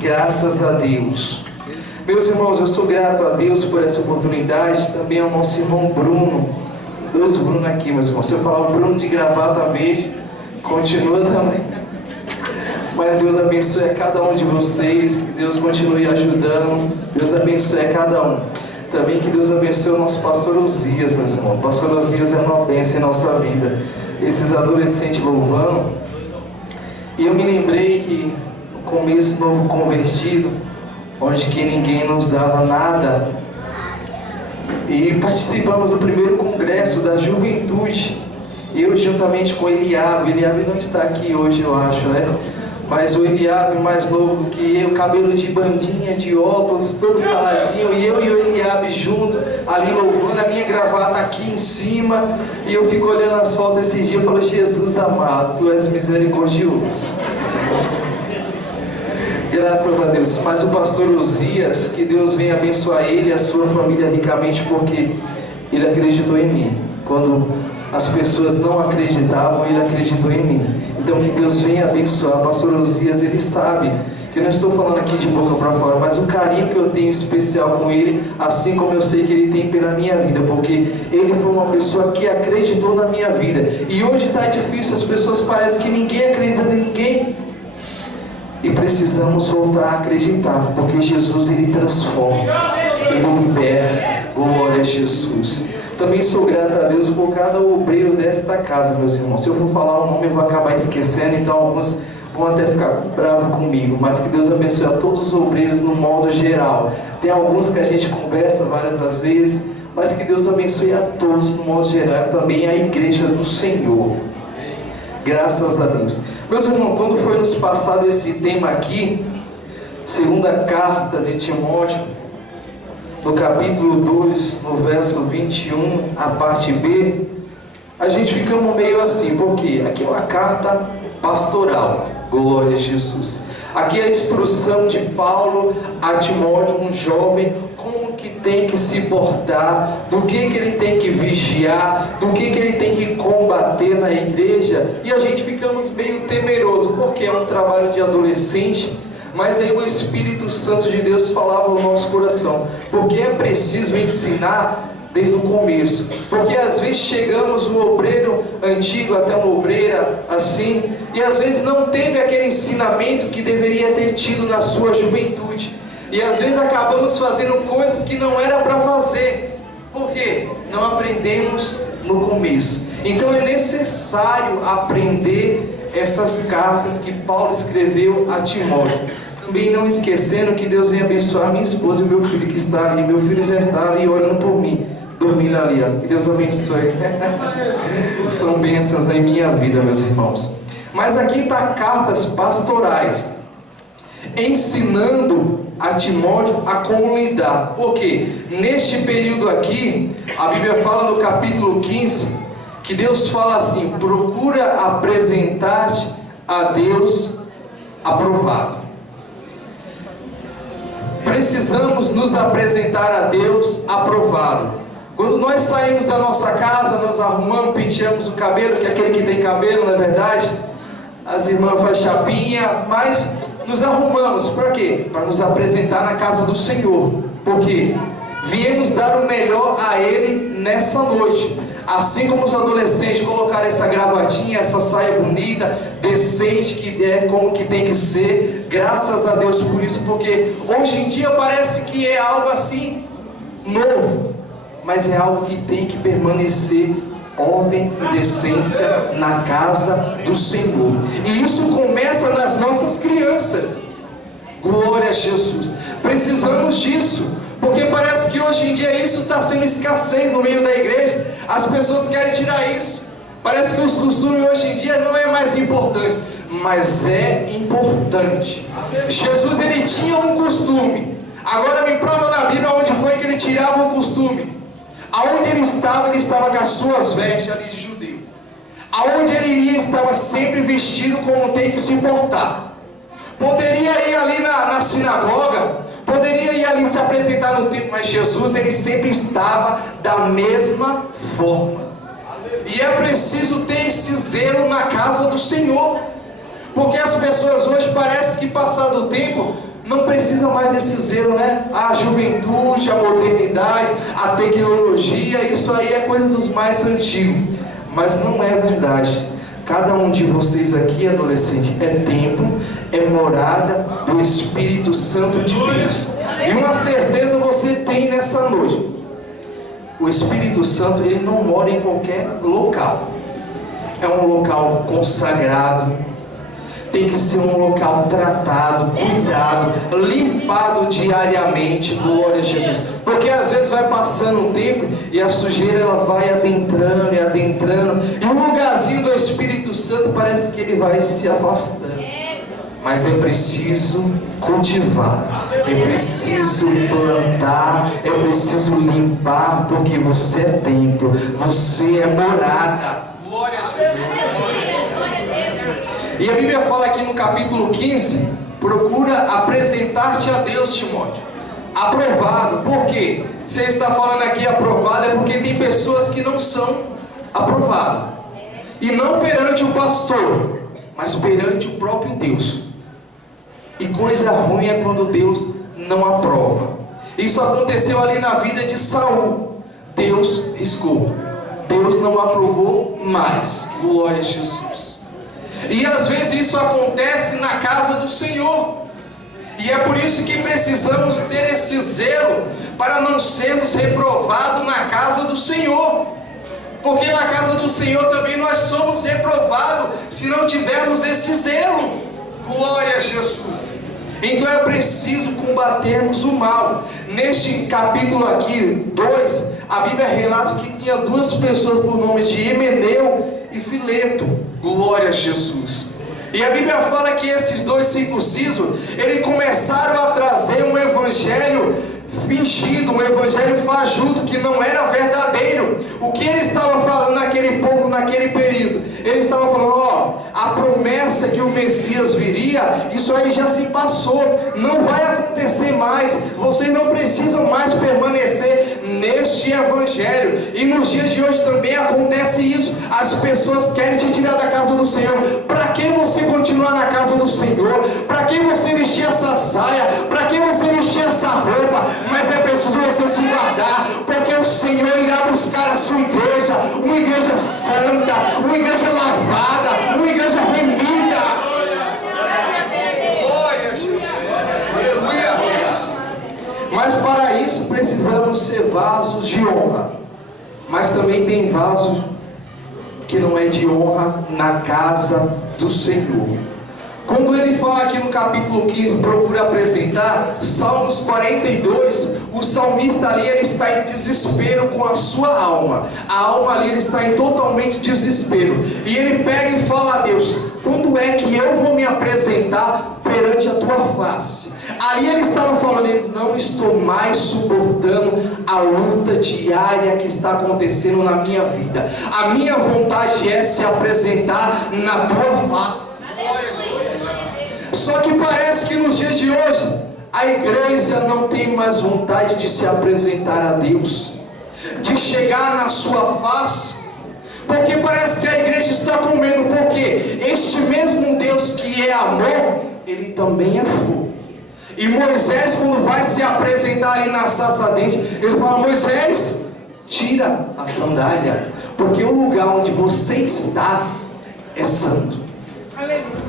graças a Deus. Meus irmãos, eu sou grato a Deus por essa oportunidade, também ao nosso irmão Bruno. Dois Bruno aqui, meus irmãos. Se eu falar o Bruno de gravata verde, continua também. Mas Deus abençoe a cada um de vocês, que Deus continue ajudando, Deus abençoe a cada um. Também que Deus abençoe o nosso pastor Osias, meus irmãos. O pastor Osias é uma bênção em nossa vida. Esses adolescentes louvando. E eu me lembrei que no começo, novo convertido, onde que ninguém nos dava nada, e participamos do primeiro congresso da juventude, eu juntamente com Eliabe não está aqui hoje, eu acho, né? Mas o Eliabe, mais novo do que eu, cabelo de bandinha, de óculos, todo caladinho, e eu e o Eliabe junto, ali louvando, a minha gravata aqui em cima, e eu fico olhando as fotos esses dias e falo, Jesus amado, Tu és misericordioso. Graças a Deus. Mas o pastor Osias, que Deus venha abençoar ele e a sua família ricamente, porque ele acreditou em mim. Quando as pessoas não acreditavam, ele acreditou em mim. Então que Deus venha abençoar. O pastor Osias, ele sabe que eu não estou falando aqui de boca para fora, mas o carinho que eu tenho especial com ele, assim como eu sei que ele tem pela minha vida, porque ele foi uma pessoa que acreditou na minha vida. E hoje está difícil, as pessoas parecem que ninguém acredita em ninguém. E precisamos voltar a acreditar, porque Jesus, ele transforma, ele liberta. Glória a Jesus. Também sou grato a Deus por cada obreiro desta casa, meus irmãos. Se eu for falar o nome, eu vou acabar esquecendo, então alguns vão até ficar bravos comigo. Mas que Deus abençoe a todos os obreiros no modo geral. Tem alguns que a gente conversa várias vezes, mas que Deus abençoe a todos no modo geral, também a igreja do Senhor. Graças a Deus. Meus irmãos, quando foi nos passado esse tema aqui, segunda carta de Timóteo, no capítulo 2, no verso 21, a parte B, a gente ficamos meio assim, porque aqui é uma carta pastoral, glória a Jesus. Aqui é a instrução de Paulo a Timóteo, um jovem, como que tem que se portar, do que ele tem que vigiar, do que ele tem que combater na igreja, e a gente ficamos meio temeroso, porque é um trabalho de adolescente, mas aí o Espírito Santo de Deus falava no nosso coração, porque é preciso ensinar desde o começo, porque às vezes chegamos um obreiro antigo, até uma obreira assim, e às vezes não teve aquele ensinamento que deveria ter tido na sua juventude, e às vezes acabamos fazendo coisas que não era para fazer, porque não aprendemos no começo. Então é necessário aprender essas cartas que Paulo escreveu a Timóteo. Também não esquecendo que Deus venha abençoar minha esposa e meu filho que está ali. Meu filho já está ali orando por mim, dormindo ali, ó. Que Deus abençoe. São bênçãos em minha vida, meus irmãos. Mas aqui está cartas pastorais, ensinando a Timóteo a como lidar. Porque neste período aqui, a Bíblia fala no capítulo 15, que Deus fala assim: procura apresentar-te a Deus aprovado. Precisamos nos apresentar a Deus aprovado. Quando nós saímos da nossa casa, nós arrumamos, penteamos o cabelo, que é aquele que tem cabelo, não é verdade? As irmãs fazem chapinha, mas nos arrumamos, para quê? Para nos apresentar na casa do Senhor. Porque viemos dar o melhor a Ele nessa noite. Assim como os adolescentes colocaram essa gravatinha, essa saia bonita, decente, que é como que tem que ser. Graças a Deus por isso, porque hoje em dia parece que é algo assim novo, mas é algo que tem que permanecer ordem e decência na casa do Senhor. E isso começa nas nossas crianças. Glória a Jesus. Precisamos disso, porque parece que hoje em dia isso está sendo escassez no meio da igreja. As pessoas querem tirar isso. Parece que os costumes hoje em dia não é mais importante, mas é importante. Jesus, ele tinha um costume. Agora me prova na Bíblia onde foi que ele tirava o costume. Aonde ele estava com as suas vestes ali de judeu. Aonde ele iria, estava sempre vestido como tem que se portar. Poderia ir ali na sinagoga, poderia ir ali se apresentar no templo, mas Jesus, ele sempre estava da mesma forma. E é preciso ter esse zelo na casa do Senhor, porque as pessoas hoje parece que passado o tempo Não precisa mais desse zelo, né? A juventude, a modernidade, a tecnologia, isso aí é coisa dos mais antigos. Mas não é verdade. Cada um de vocês aqui, adolescente, é templo, é morada do Espírito Santo de Deus. E uma certeza você tem nessa noite: o Espírito Santo, ele não mora em qualquer local. É um local consagrado, tem que ser um local tratado, cuidado, limpado diariamente. Glória a Jesus. Porque às vezes vai passando o tempo e a sujeira ela vai adentrando e adentrando, e o lugarzinho do Espírito Santo parece que ele vai se afastando. Mas é preciso cultivar, é preciso plantar, é preciso limpar, porque você é templo, você é morada. Glória a Jesus. E a Bíblia fala aqui no capítulo 15: procura apresentar-te a Deus, Timóteo, aprovado. Por quê? Se ele está falando aqui aprovado, é porque tem pessoas que não são aprovadas, e não perante o pastor, mas perante o próprio Deus. E coisa ruim é quando Deus não aprova. Isso aconteceu ali na vida de Saul. Deus riscou, Deus não aprovou mais. Glória a Jesus. E às vezes isso acontece na casa do Senhor, e é por isso que precisamos ter esse zelo, para não sermos reprovados na casa do Senhor. Porque na casa do Senhor também nós somos reprovados, se não tivermos esse zelo. Glória a Jesus. Então é preciso combatermos o mal. Neste capítulo aqui, 2, a Bíblia relata que tinha duas pessoas por nome de Himeneu e Fileto. Glória a Jesus. E a Bíblia fala que esses dois circuncisos, eles começaram a trazer um evangelho fingido, um evangelho fajuto, que não era verdadeiro. O que ele estava falando naquele povo, naquele período? Ele estava falando: a promessa que o Messias viria, isso aí já se passou, não vai acontecer mais, vocês não precisam mais permanecer neste evangelho. E nos dias de hoje também acontece isso. As pessoas querem te tirar da casa do Senhor. Para que você continuar na casa do Senhor? Para que você vestir essa saia? Para que você vestir essa roupa? Mas é preciso você se guardar, porque o Senhor irá buscar a sua igreja, uma igreja santa, uma igreja lavada, uma igreja remida. Glória a Jesus. Aleluia. Mas para isso precisamos ser vasos de honra. Mas também tem vasos que não é de honra na casa do Senhor. Quando ele fala aqui no capítulo 15, procura apresentar, Salmos 42, o salmista ali, ele está em desespero com a sua alma. A alma ali, ele está em totalmente desespero. E ele pega e fala a Deus: quando é que eu vou me apresentar perante a tua face? Aí ele estava falando: eu não estou mais suportando a luta diária que está acontecendo na minha vida. A minha vontade é se apresentar na tua face. Só que parece que nos dias de hoje a igreja não tem mais vontade de se apresentar a Deus, de chegar na sua face, porque parece que a igreja está com medo. Porque este mesmo Deus que é amor, ele também é fogo. E Moisés, quando vai se apresentar ali na sarça ardente, ele fala: Moisés, tira a sandália, porque o lugar onde você está é santo.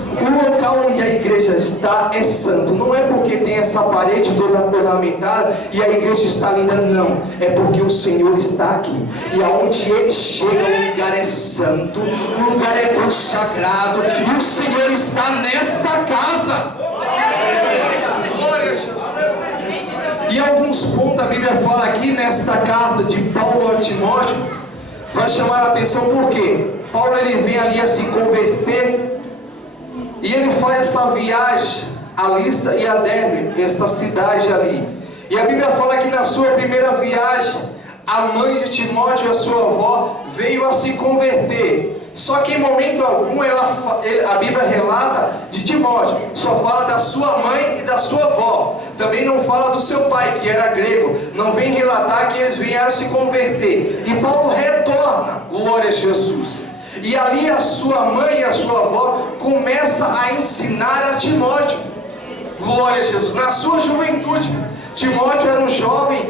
O local onde a igreja está é santo. Não é porque tem essa parede toda ornamentada e a igreja está linda, não. É porque o Senhor está aqui. E aonde Ele chega, o lugar é santo, o lugar é consagrado, e o Senhor está nesta casa. E alguns pontos a Bíblia fala aqui nesta carta de Paulo a Timóteo, vai chamar a atenção. Porque Paulo, ele vem ali a se converter, e ele faz essa viagem a Listra e a Derbe, essa cidade ali. E a Bíblia fala que na sua primeira viagem, a mãe de Timóteo, a sua avó, veio a se converter. Só que em momento algum a Bíblia relata de Timóteo, só fala da sua mãe e da sua avó. Também não fala do seu pai, que era grego. Não vem relatar que eles vieram se converter. E Paulo retorna, glória a Jesus. E ali a sua mãe e a sua avó começa a ensinar a Timóteo. Glória a Jesus. Na sua juventude, Timóteo era um jovem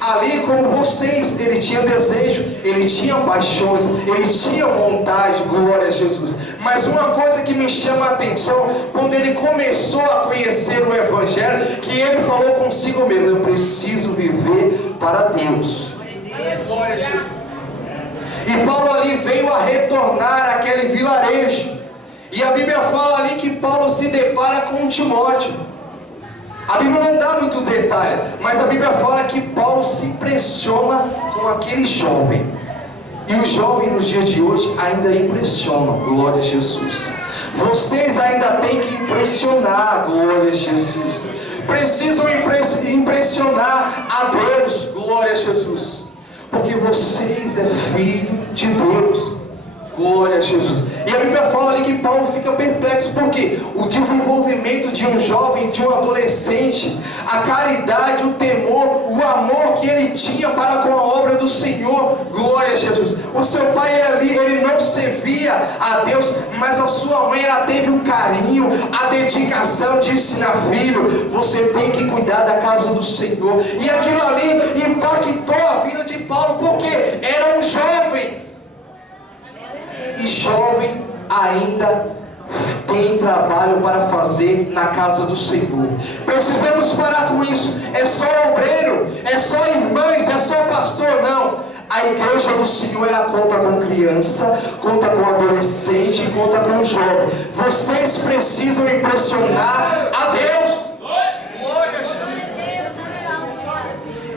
ali como vocês. Ele tinha desejo, ele tinha paixões, ele tinha vontade. Glória a Jesus. Mas uma coisa que me chama a atenção, quando ele começou a conhecer o Evangelho, que ele falou consigo mesmo: eu preciso viver para Deus. Glória a Jesus. E Paulo ali veio a retornar àquele vilarejo. E a Bíblia fala ali que Paulo se depara com Timóteo. A Bíblia não dá muito detalhe, mas a Bíblia fala que Paulo se impressiona com aquele jovem. E o jovem nos dias de hoje ainda impressiona. Glória a Jesus. Vocês ainda têm que impressionar. Glória a Jesus. Precisam impressionar a Deus. Glória a Jesus. Porque vocês é filho de Deus. Glória a Jesus. E a Bíblia fala ali que Paulo fica perplexo, porque o desenvolvimento de um jovem, de um adolescente, a caridade, o temor, o amor que ele tinha para com a obra do Senhor. Glória a Jesus. O seu pai ele não servia a Deus, mas a sua mãe, ela teve o carinho, a dedicação de ensinar: filho, você tem que cuidar da casa do Senhor. E aquilo ali impactou a vida de Paulo, porque era um jovem. E jovem ainda tem trabalho para fazer na casa do Senhor. Precisamos parar com isso. É só obreiro, é só irmãs, é só pastor, não. A igreja do Senhor, ela conta com criança, conta com adolescente, conta com jovem. Vocês precisam impressionar a Deus. Glória a Jesus.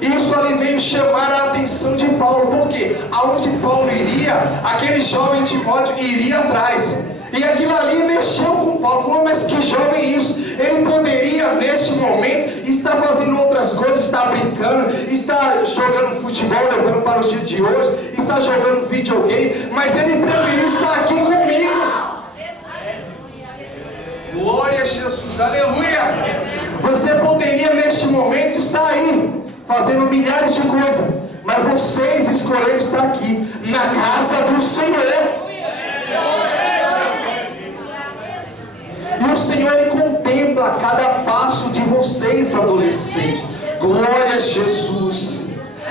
Isso ali veio chamar a atenção de Paulo, porque aonde Paulo iria, aquele jovem Timóteo iria atrás. E aquilo ali mexeu com Paulo. Falou: mas que jovem isso? Ele poderia neste momento estar fazendo outras coisas, estar brincando, estar jogando futebol, levando para os dias de hoje, estar jogando videogame, mas ele preferiu estar aqui comigo. Glória a Jesus, aleluia. Você poderia neste momento estar aí fazendo milhares de coisas, mas vocês escolheram estar aqui na casa do Senhor. E o Senhor, ele contempla cada passo de vocês, adolescentes. Glória a Jesus.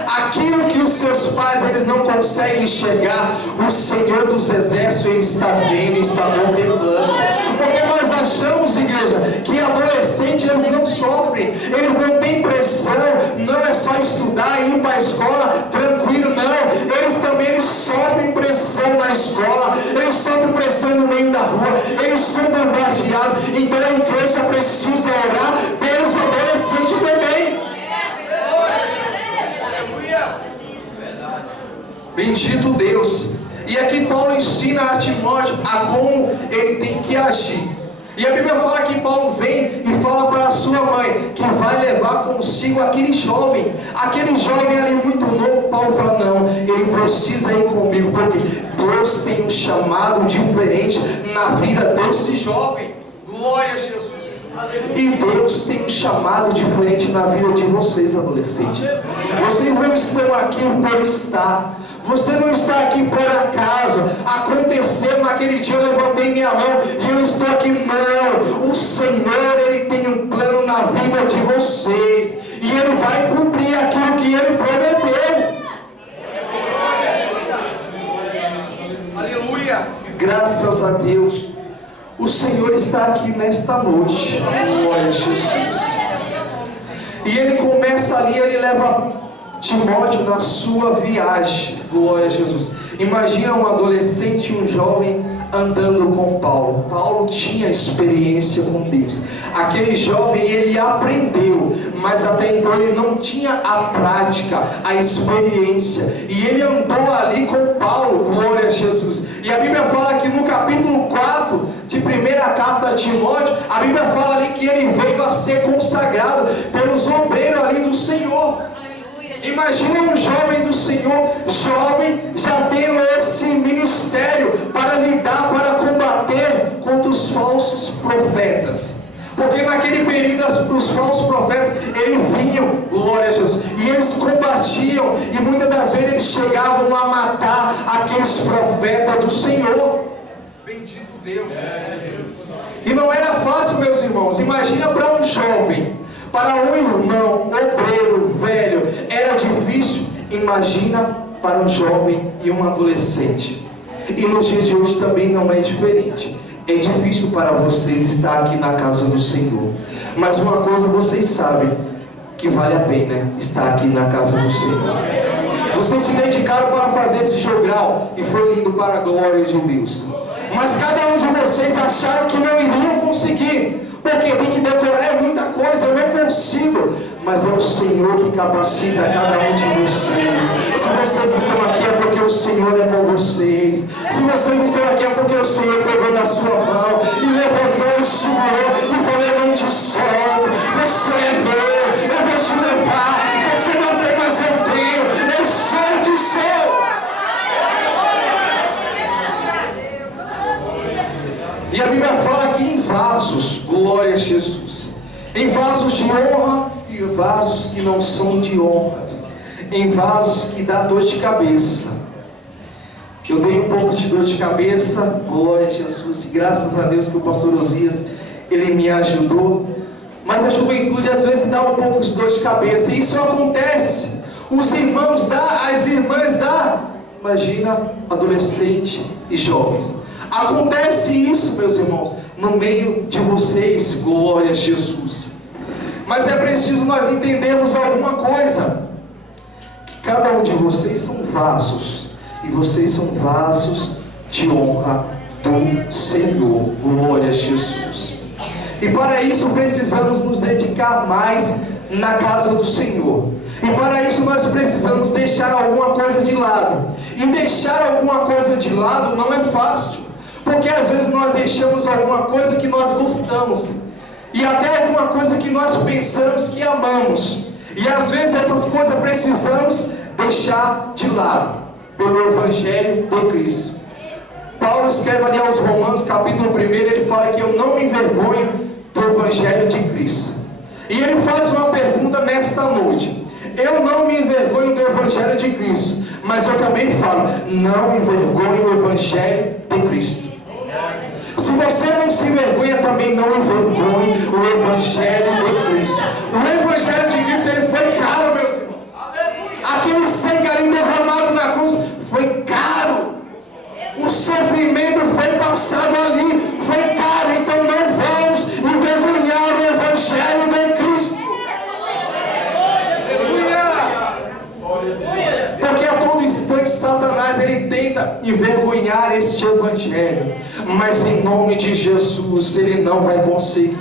Aquilo que os seus pais eles não conseguem enxergar, o Senhor dos Exércitos, ele está vendo, ele está contemplando. Porque nós achamos, igreja, que adolescentes eles não sofrem, eles não têm pressão, não é só estudar e ir para a escola tranquilo, não. Eles também sofrem pressão na escola, eles sofrem pressão no meio da rua, eles são bombardeados. Então a igreja precisa orar pelos adolescentes também. Bendito Deus. E aqui Paulo ensina a Timóteo a como ele tem que agir. E a Bíblia fala que Paulo vem e fala para a sua mãe que vai levar consigo aquele jovem ali muito novo. Paulo fala: não, ele precisa ir comigo, porque Deus tem um chamado diferente na vida desse jovem. Glória a Jesus. E Deus tem um chamado diferente na vida de vocês, adolescentes. Vocês não estão aqui por estar. Você não está aqui por acaso. Aconteceu naquele dia, eu levantei minha mão e eu estou aqui. Não, o Senhor, ele tem um plano na vida de vocês, e ele vai cumprir aquilo que ele prometeu. Aleluia. Graças a Deus. O Senhor está aqui nesta noite. Glória a Jesus. E ele começa ali, ele leva Timóteo na sua viagem. Glória a Jesus. Imagina um adolescente e um jovem andando com Paulo. Paulo tinha experiência com Deus. Aquele jovem, ele aprendeu, mas até então ele não tinha a prática, a experiência. E ele andou ali com Paulo. Glória a Jesus. E a Bíblia fala que no capítulo 4 de primeira carta a Timóteo, a Bíblia fala ali que ele veio a ser consagrado pelos obreiros ali do Senhor. Imagine um jovem do Senhor, jovem, já tendo esse ministério para lidar, para combater contra os falsos profetas. Porque naquele período os falsos profetas, eles vinham, glória a Jesus, e eles combatiam, e muitas das vezes eles chegavam a matar aqueles profetas do Senhor. Bendito Deus. E não era fácil, meus irmãos. Imagina para um jovem, para um irmão, obreiro, velho, era difícil. Imagina para um jovem e um adolescente. E nos dias de hoje também não é diferente. É difícil para vocês estar aqui na casa do Senhor. Mas uma coisa vocês sabem, que vale a pena estar aqui na casa do Senhor. Vocês se dedicaram para fazer esse jogral e foi lindo para a glória de Deus. Mas cada um de vocês acharam que não iriam conseguir, porque tem que decorar muita coisa, eu não consigo. Mas é o Senhor que capacita cada um de vocês. Se vocês estão aqui é porque o Senhor é com vocês. Se vocês estão aqui é porque o Senhor pegou na sua mão e levantou e segurou e falou: eu não te solto, você é meu, eu vou te levar, você não tem, mas eu tenho, eu sou do céu. E a Bíblia fala que em vasos, glória a Jesus, em vasos de honra e vasos que não são de honras, em vasos que dá dor de cabeça. Eu dei um pouco de dor de cabeça, glória a Jesus, e graças a Deus que o pastor Osias, ele me ajudou. Mas a juventude às vezes dá um pouco de dor de cabeça, e isso acontece. Os irmãos dá, as irmãs dá. Imagina adolescente e jovens. Acontece isso, meus irmãos, no meio de vocês, glória a Jesus. Mas é preciso nós entendermos alguma coisa, que cada um de vocês são vasos, e vocês são vasos de honra do Senhor, glória a Jesus. E para isso precisamos nos dedicar mais na casa do Senhor. E para isso nós precisamos deixar alguma coisa de lado. E deixar alguma coisa de lado não é fácil, porque às vezes nós deixamos alguma coisa que nós gostamos, e até alguma coisa que nós pensamos que amamos, e às vezes essas coisas precisamos deixar de lado, pelo Evangelho de Cristo. Paulo escreve ali aos Romanos, capítulo 1, ele fala que eu não me envergonho do Evangelho de Cristo. E ele faz uma pergunta nesta noite: eu não me envergonho do Evangelho de Cristo, mas eu também falo, não me envergonho do Evangelho de Cristo. Se você não se envergonha, também não envergonhe o Evangelho de Cristo. O Evangelho de Cristo, ele foi caro, meus irmãos. Aquele sangue ali derramado na cruz foi caro. O sofrimento foi passado ali, foi caro. Então não vamos envergonhar o Evangelho de Cristo. Porque a todo instante Satanás, ele tenta envergonhar este Evangelho, mas em nome de Jesus ele não vai conseguir.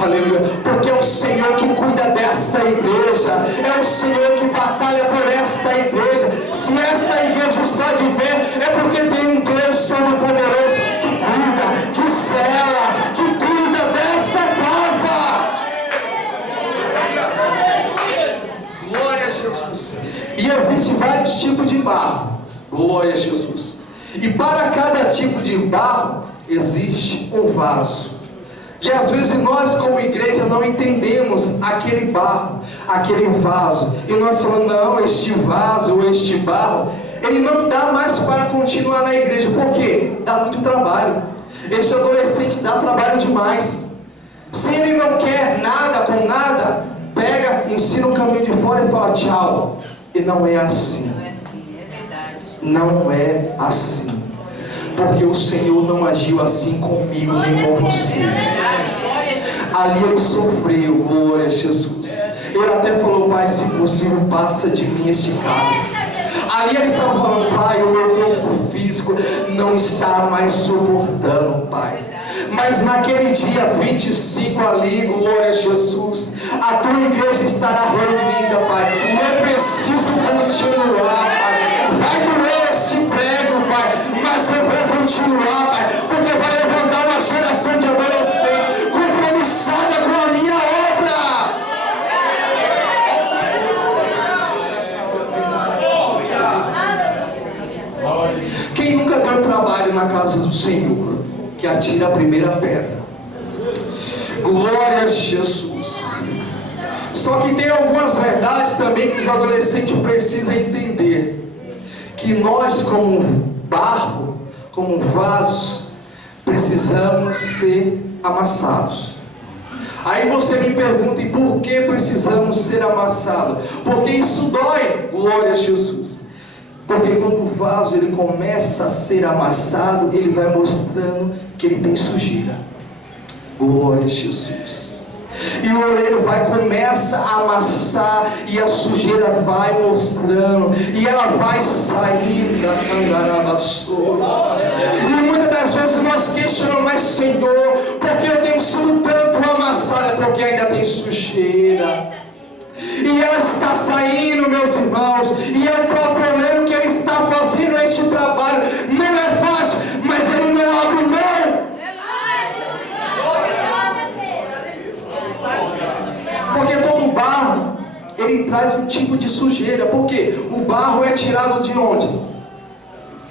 Aleluia. Porque é o Senhor que cuida desta igreja, é o Senhor que batalha por esta igreja. Se esta igreja está de pé, é porque tem um Deus Todo-Poderoso que cuida, que zela, que cuida desta casa. Glória a Jesus. E existem vários tipos de barro, glória a Jesus. E para cada tipo de barro existe um vaso. E às vezes nós como igreja não entendemos aquele barro, aquele vaso, e nós falamos, não, este vaso ou este barro, ele não dá mais para continuar na igreja. Por quê? Dá muito trabalho. Este adolescente dá trabalho demais. Se ele não quer nada com nada, pega, ensina o caminho de fora e fala tchau. E não é assim. Não é assim. Porque o Senhor não agiu assim comigo nem com você. Ali ele sofreu, glória a Jesus. Ele até falou, Pai, se possível, passa de mim este cálice. Ali ele estava falando, Pai, o meu corpo físico não está mais suportando, Pai. Mas naquele dia 25 ali, glória a Jesus, a tua igreja estará reunida, Pai. Não é preciso continuar, Pai. Vai doer este prego, Pai, mas eu vou continuar, Pai, porque vai levantar uma geração de adolescentes compromissada com a minha obra. Quem nunca deu trabalho na casa do Senhor, que atira a primeira pedra. Glória a Jesus. Só que tem algumas verdades também que os adolescentes precisam entender, que nós como barro, como vasos, precisamos precisamos ser amassados. Aí você me pergunta, e por que precisamos ser amassados? Porque isso dói, glória a Jesus. Porque quando o vaso ele começa a ser amassado, ele vai mostrando que ele tem sujeira. Glória a Jesus. E o oleiro começa a amassar, e a sujeira vai mostrando, e ela vai saindo da cangarabassoura. E muitas das vezes nós questionamos, mas Senhor, porque eu tenho sido tanto amassado? É porque ainda tem sujeira. E ela está saindo, meus irmãos, e é o próprio oleiro que ele está fazendo este trabalho. Não é fácil, mas ele não abre mão. Porque todo barro, ele traz um tipo de sujeira. Por quê? O barro é tirado de onde?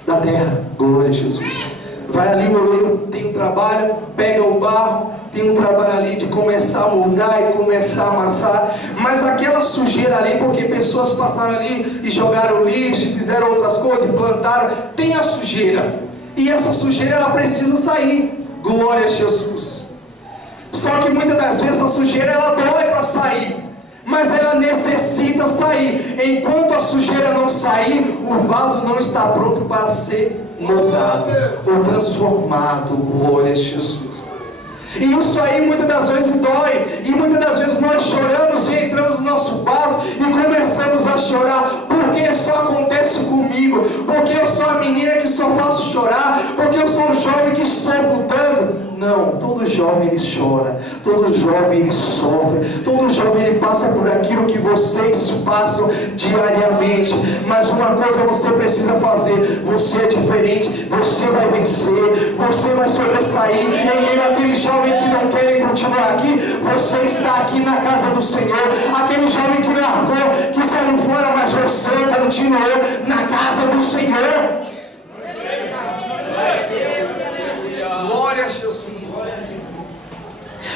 Da terra. Glória a Jesus. Vai ali, o oleiro tem um trabalho, pega o barro, tem um trabalho ali de começar a moldar e começar a amassar. Mas aquela sujeira ali, porque pessoas passaram ali e jogaram lixo, fizeram outras coisas e plantaram, tem a sujeira. E essa sujeira, ela precisa sair. Glória a Jesus. Só que muitas das vezes a sujeira ela dói para sair, mas ela necessita sair. Enquanto a sujeira não sair, o vaso não está pronto para ser moldado ou transformado. Glória a Jesus. E isso aí muitas das vezes dói, e muitas das vezes nós choramos e entramos no nosso quarto e começamos a chorar. Porque só acontece comigo? Porque eu sou a menina que só faço chorar? Porque eu sou um jovem que sofro tanto? Não, todo jovem ele chora, todo jovem ele sofre, todo jovem ele passa por aquilo que vocês passam diariamente. Mas uma coisa você precisa fazer: você é diferente, você vai vencer, você vai sobressair. Em meio àquele jovem que não quer continuar aqui, você está aqui na casa do Senhor. Aquele jovem que largou, que saiu fora, mas você continuou na casa do Senhor. Glória a Jesus.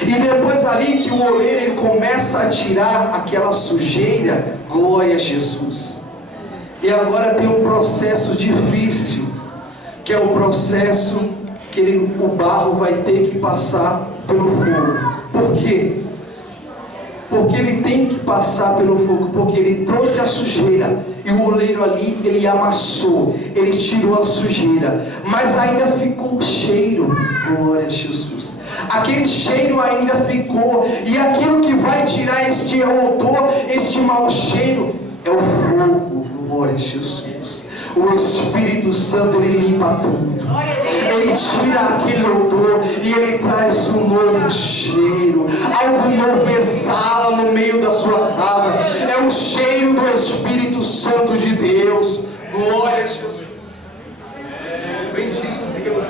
E depois ali que o oleiro ele começa a tirar aquela sujeira, glória a Jesus. E agora tem um processo difícil, que é o processo que o barro vai ter que passar pelo fogo. Por quê? Porque ele tem que passar pelo fogo, porque ele trouxe a sujeira, e o oleiro ali, ele amassou, ele tirou a sujeira, mas ainda ficou o cheiro. Glória a Jesus. Aquele cheiro ainda ficou, e aquilo que vai tirar este odor, este mau cheiro, é o fogo. Glória a Jesus. O Espírito Santo, ele limpa tudo. Ele tira aquele odor e ele traz um novo cheiro. Algo novo exala no meio da sua casa. É o cheiro do Espírito Santo de Deus. Glória a Jesus. Bendito Deus.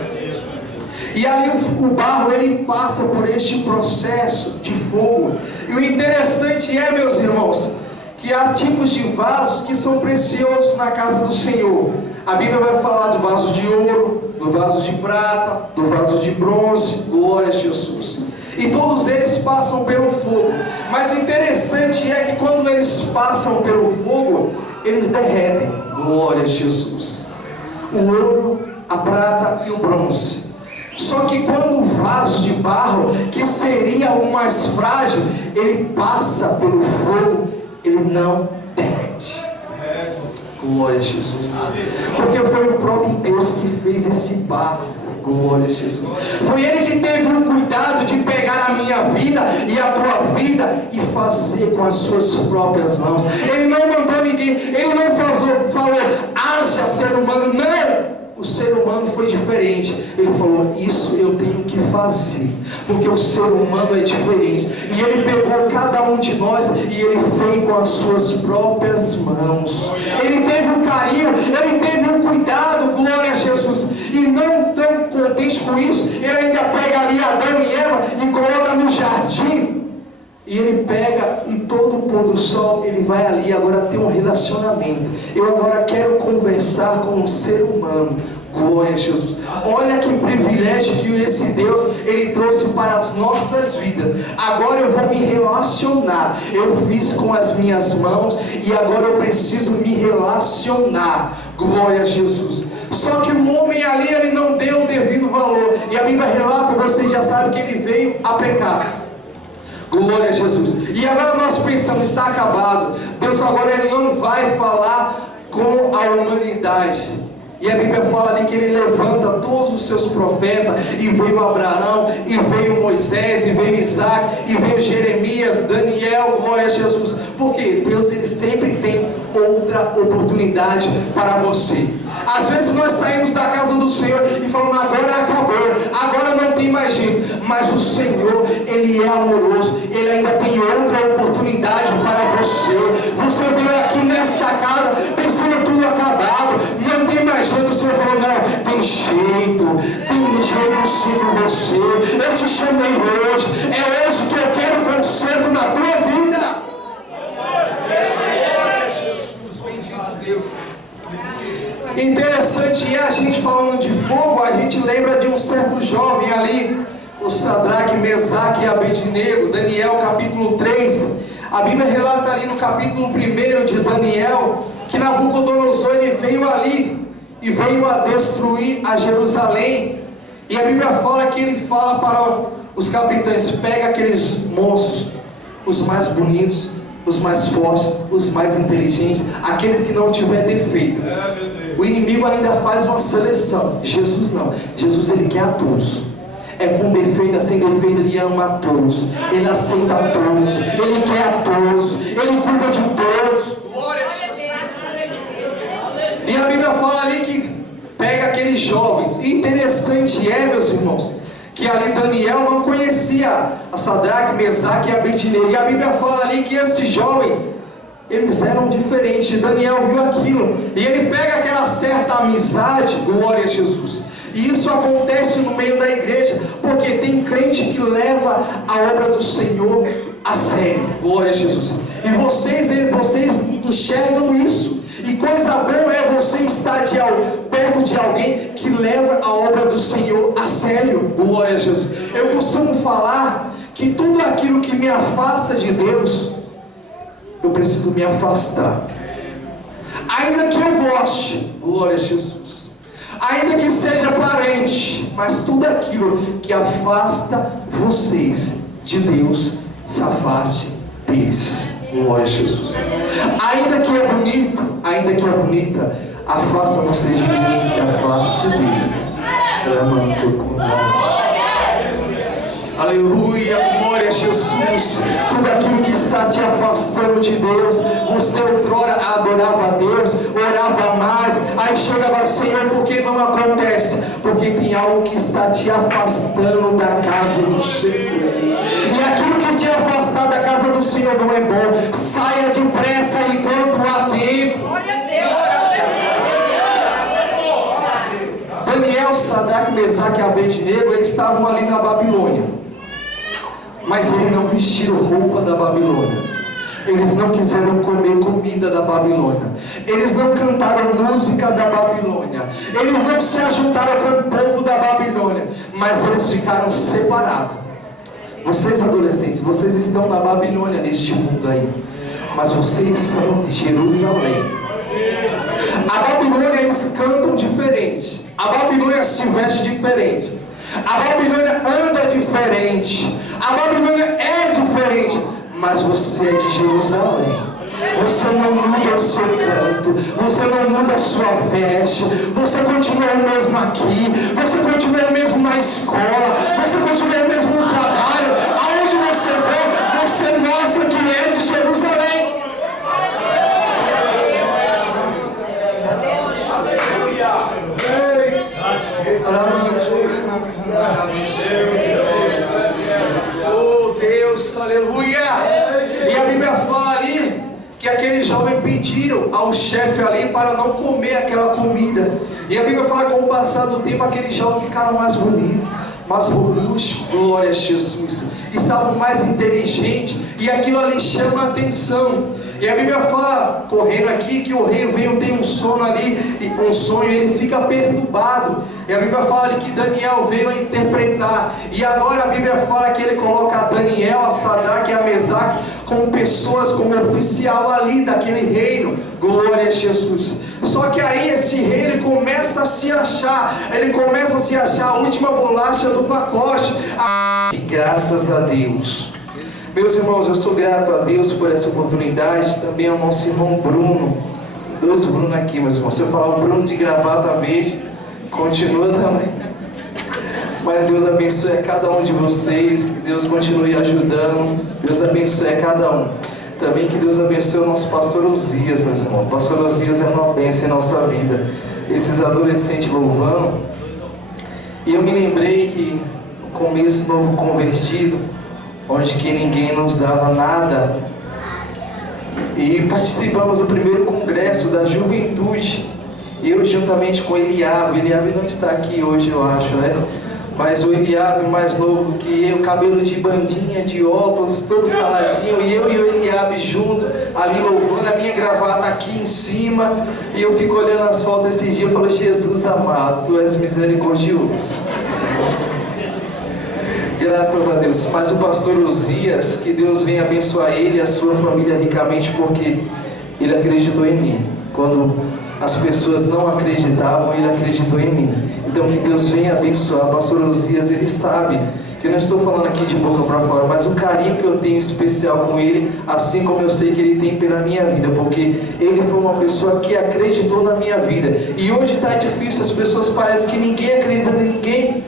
E ali o barro ele passa por este processo de fogo. E o interessante é, meus irmãos, que há tipos de vasos que são preciosos na casa do Senhor. A Bíblia vai falar do vaso de ouro, do vaso de prata, do vaso de bronze. Glória a Jesus. E todos eles passam pelo fogo. Mas o interessante é que quando eles passam pelo fogo, eles derretem. Glória a Jesus. O ouro, a prata e o bronze. Só que quando o vaso de barro, que seria o mais frágil, ele passa pelo fogo, ele não derrete. Glória a Jesus. Porque foi o próprio Deus que fez esse barro. Glória a Jesus. Foi Ele que teve o cuidado de pegar a minha vida e a tua vida e fazer com as suas próprias mãos. Ele não mandou ninguém, Ele não falou, haja ser humano. Não! O ser humano foi diferente. Ele falou, isso eu tenho que fazer, porque o ser humano é diferente. E ele pegou cada um de nós e ele fez com as suas próprias mãos. Ele teve o carinho, ele teve o cuidado. Glória a Jesus. E não tão contente com isso, ele ainda pega ali Adão e Eva e coloca no jardim. E ele pega e todo o pôr do sol, ele vai ali agora ter um relacionamento. Eu agora quero conversar com um ser humano. Glória a Jesus. Olha que privilégio que esse Deus, ele trouxe para as nossas vidas. Agora eu vou me relacionar. Eu fiz com as minhas mãos e agora eu preciso me relacionar. Glória a Jesus. Só que o homem ali, ele não deu o devido valor. E a Bíblia relata, vocês já sabem que ele veio a pecar. Glória a Jesus. E agora nós pensamos, está acabado. Deus agora ele não vai falar com a humanidade. E a Bíblia fala ali que ele levanta todos os seus profetas. E veio Abraão, e veio Moisés, e veio Isaac, e veio Jeremias, Daniel, glória a Jesus. Porque Deus ele sempre tem outra oportunidade para você. Às vezes nós saímos da casa do Senhor e falamos, agora acabou, agora não tem mais jeito. Mas o Senhor, ele é amoroso, ele ainda tem outra oportunidade para você. Você veio aqui nesta casa pensando tudo acabado, não tem mais jeito. O Senhor falou, não, tem jeito sim com você. Eu te chamei hoje, é hoje que eu quero conserto na tua vida. Deus. Interessante é a gente falando de fogo, a gente lembra de um certo jovem ali, o Sadraque, Mesaque e Abednego, Daniel capítulo 3. A Bíblia relata ali no capítulo 1 de Daniel, que Nabucodonosor ele veio ali e veio a destruir a Jerusalém. E a Bíblia fala que ele fala para os capitães, pega aqueles monstros, os mais bonitos, os mais fortes, os mais inteligentes, aqueles que não tiver defeito. O inimigo ainda faz uma seleção. Jesus não. Jesus ele quer a todos. É com defeito, sem defeito, ele ama a todos. Ele aceita a todos. Ele quer a todos. Ele cuida de todos. Glória a Jesus. E a Bíblia fala ali que pega aqueles jovens. E interessante é, meus irmãos, que ali Daniel não conhecia a Sadraque, Mesaque e Abednego. E a Bíblia fala ali que esse jovem, eles eram diferentes. Daniel viu aquilo e ele pega aquela certa amizade. Glória a Jesus. E isso acontece no meio da igreja, porque tem crente que leva a obra do Senhor a sério. Glória a Jesus. E vocês enxergam isso. E coisa boa é você estar perto de alguém que leva a obra do Senhor a sério. Glória a Jesus. Eu costumo falar que tudo aquilo que me afasta de Deus, eu preciso me afastar. Ainda que eu goste, glória a Jesus. Ainda que seja parente, mas tudo aquilo que afasta vocês de Deus, se afaste deles. Glória a Jesus. Ainda que é bonito, ainda que é bonita, afasta você de Deus, se afaste dele. Aleluia, glória a Jesus. Tudo aquilo que está te afastando de Deus, você outrora adorava a Deus, orava mais, aí chega agora, Senhor, por que não acontece? Porque tem algo que está te afastando da casa do Senhor. E aquilo que te afastar da casa do Senhor não é bom. Saia depressa enquanto há tempo. Glória a Deus. Daniel, Sadraque, Mesaque e Abednego, eles estavam ali na Babilônia. Mas eles não vestiram roupa da Babilônia. Eles não quiseram comer comida da Babilônia. Eles não cantaram música da Babilônia. Eles não se ajuntaram com o povo da Babilônia. Mas eles ficaram separados. Vocês adolescentes, vocês estão na Babilônia neste mundo aí. Mas vocês são de Jerusalém. A Babilônia eles cantam diferente. A Babilônia se veste diferente. A Babilônia anda diferente. A Babilônia é diferente. Mas você é de Jerusalém. Você não muda o seu canto. Você não muda a sua veste. Você continua o mesmo aqui. Você continua o mesmo na escola. Você continua o mesmo no trabalho. Aonde você vai, você mostra que é de Jerusalém. Oh Deus, aleluia. E a Bíblia fala ali que aqueles jovens pediram ao chefe ali para não comer aquela comida. E a Bíblia fala que com o passar do tempo aqueles jovens ficaram mais bonitos, mais robustos, glória a Jesus, estavam mais inteligentes, e aquilo ali chama a atenção. E a Bíblia fala, correndo aqui, que o rei veio ter um sono ali, um sonho, e ele fica perturbado. E a Bíblia fala ali que Daniel veio a interpretar. E agora a Bíblia fala que ele coloca a Daniel, a Sadraque e a Mesaque como pessoas, como oficial ali daquele reino. Glória a Jesus. Só que aí esse rei, ele começa a se achar a última bolacha do pacote. E graças a Deus, meus irmãos, eu sou grato a Deus por essa oportunidade, também ao nosso irmão Bruno. Dois Bruno aqui, meus irmãos. Se eu falar o Bruno de gravata verde, continua também. Mas Deus abençoe a cada um de vocês, que Deus continue ajudando, Deus abençoe a cada um. Também que Deus abençoe o nosso pastor Osias, meus irmãos. O pastor Osias é uma bênção em nossa vida. Esses adolescentes louvando. E eu me lembrei que no começo do novo convertido, onde que ninguém nos dava nada, e participamos do primeiro congresso da juventude. Eu juntamente com Eliabe não está aqui hoje, eu acho, né? Mas o Eliabe mais novo do que eu, cabelo de bandinha, de óculos, todo caladinho, e eu e o Eliabe junto, ali louvando, a minha gravata aqui em cima, e eu fico olhando as fotos esses dias e falo, Jesus amado, Tu és misericordioso. Graças a Deus. Mas o pastor Osias, que Deus venha abençoar ele e a sua família ricamente, porque ele acreditou em mim. Quando as pessoas não acreditavam, ele acreditou em mim. Então que Deus venha abençoar. O pastor Osias, ele sabe que eu não estou falando aqui de boca para fora, mas o carinho que eu tenho especial com ele, assim como eu sei que ele tem pela minha vida, porque ele foi uma pessoa que acreditou na minha vida. E hoje está difícil, as pessoas parecem que ninguém acredita em ninguém.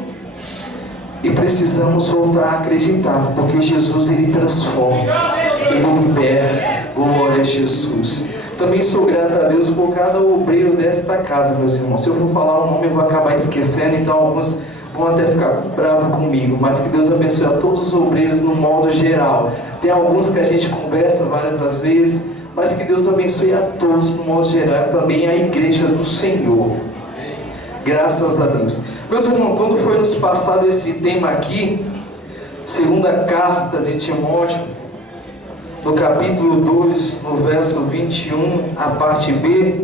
E precisamos voltar a acreditar, porque Jesus, ele transforma, ele liberta. Glória a Jesus. Também sou grato a Deus por cada obreiro desta casa, meus irmãos. Se eu for falar o nome, eu vou acabar esquecendo, então alguns vão até ficar bravos comigo. Mas que Deus abençoe a todos os obreiros no modo geral. Tem alguns que a gente conversa várias das vezes, mas que Deus abençoe a todos no modo geral, também a igreja do Senhor. Graças a Deus. Meus irmãos, quando foi nos passado esse tema aqui, segunda carta de Timóteo, no capítulo 2, no verso 21, a parte B,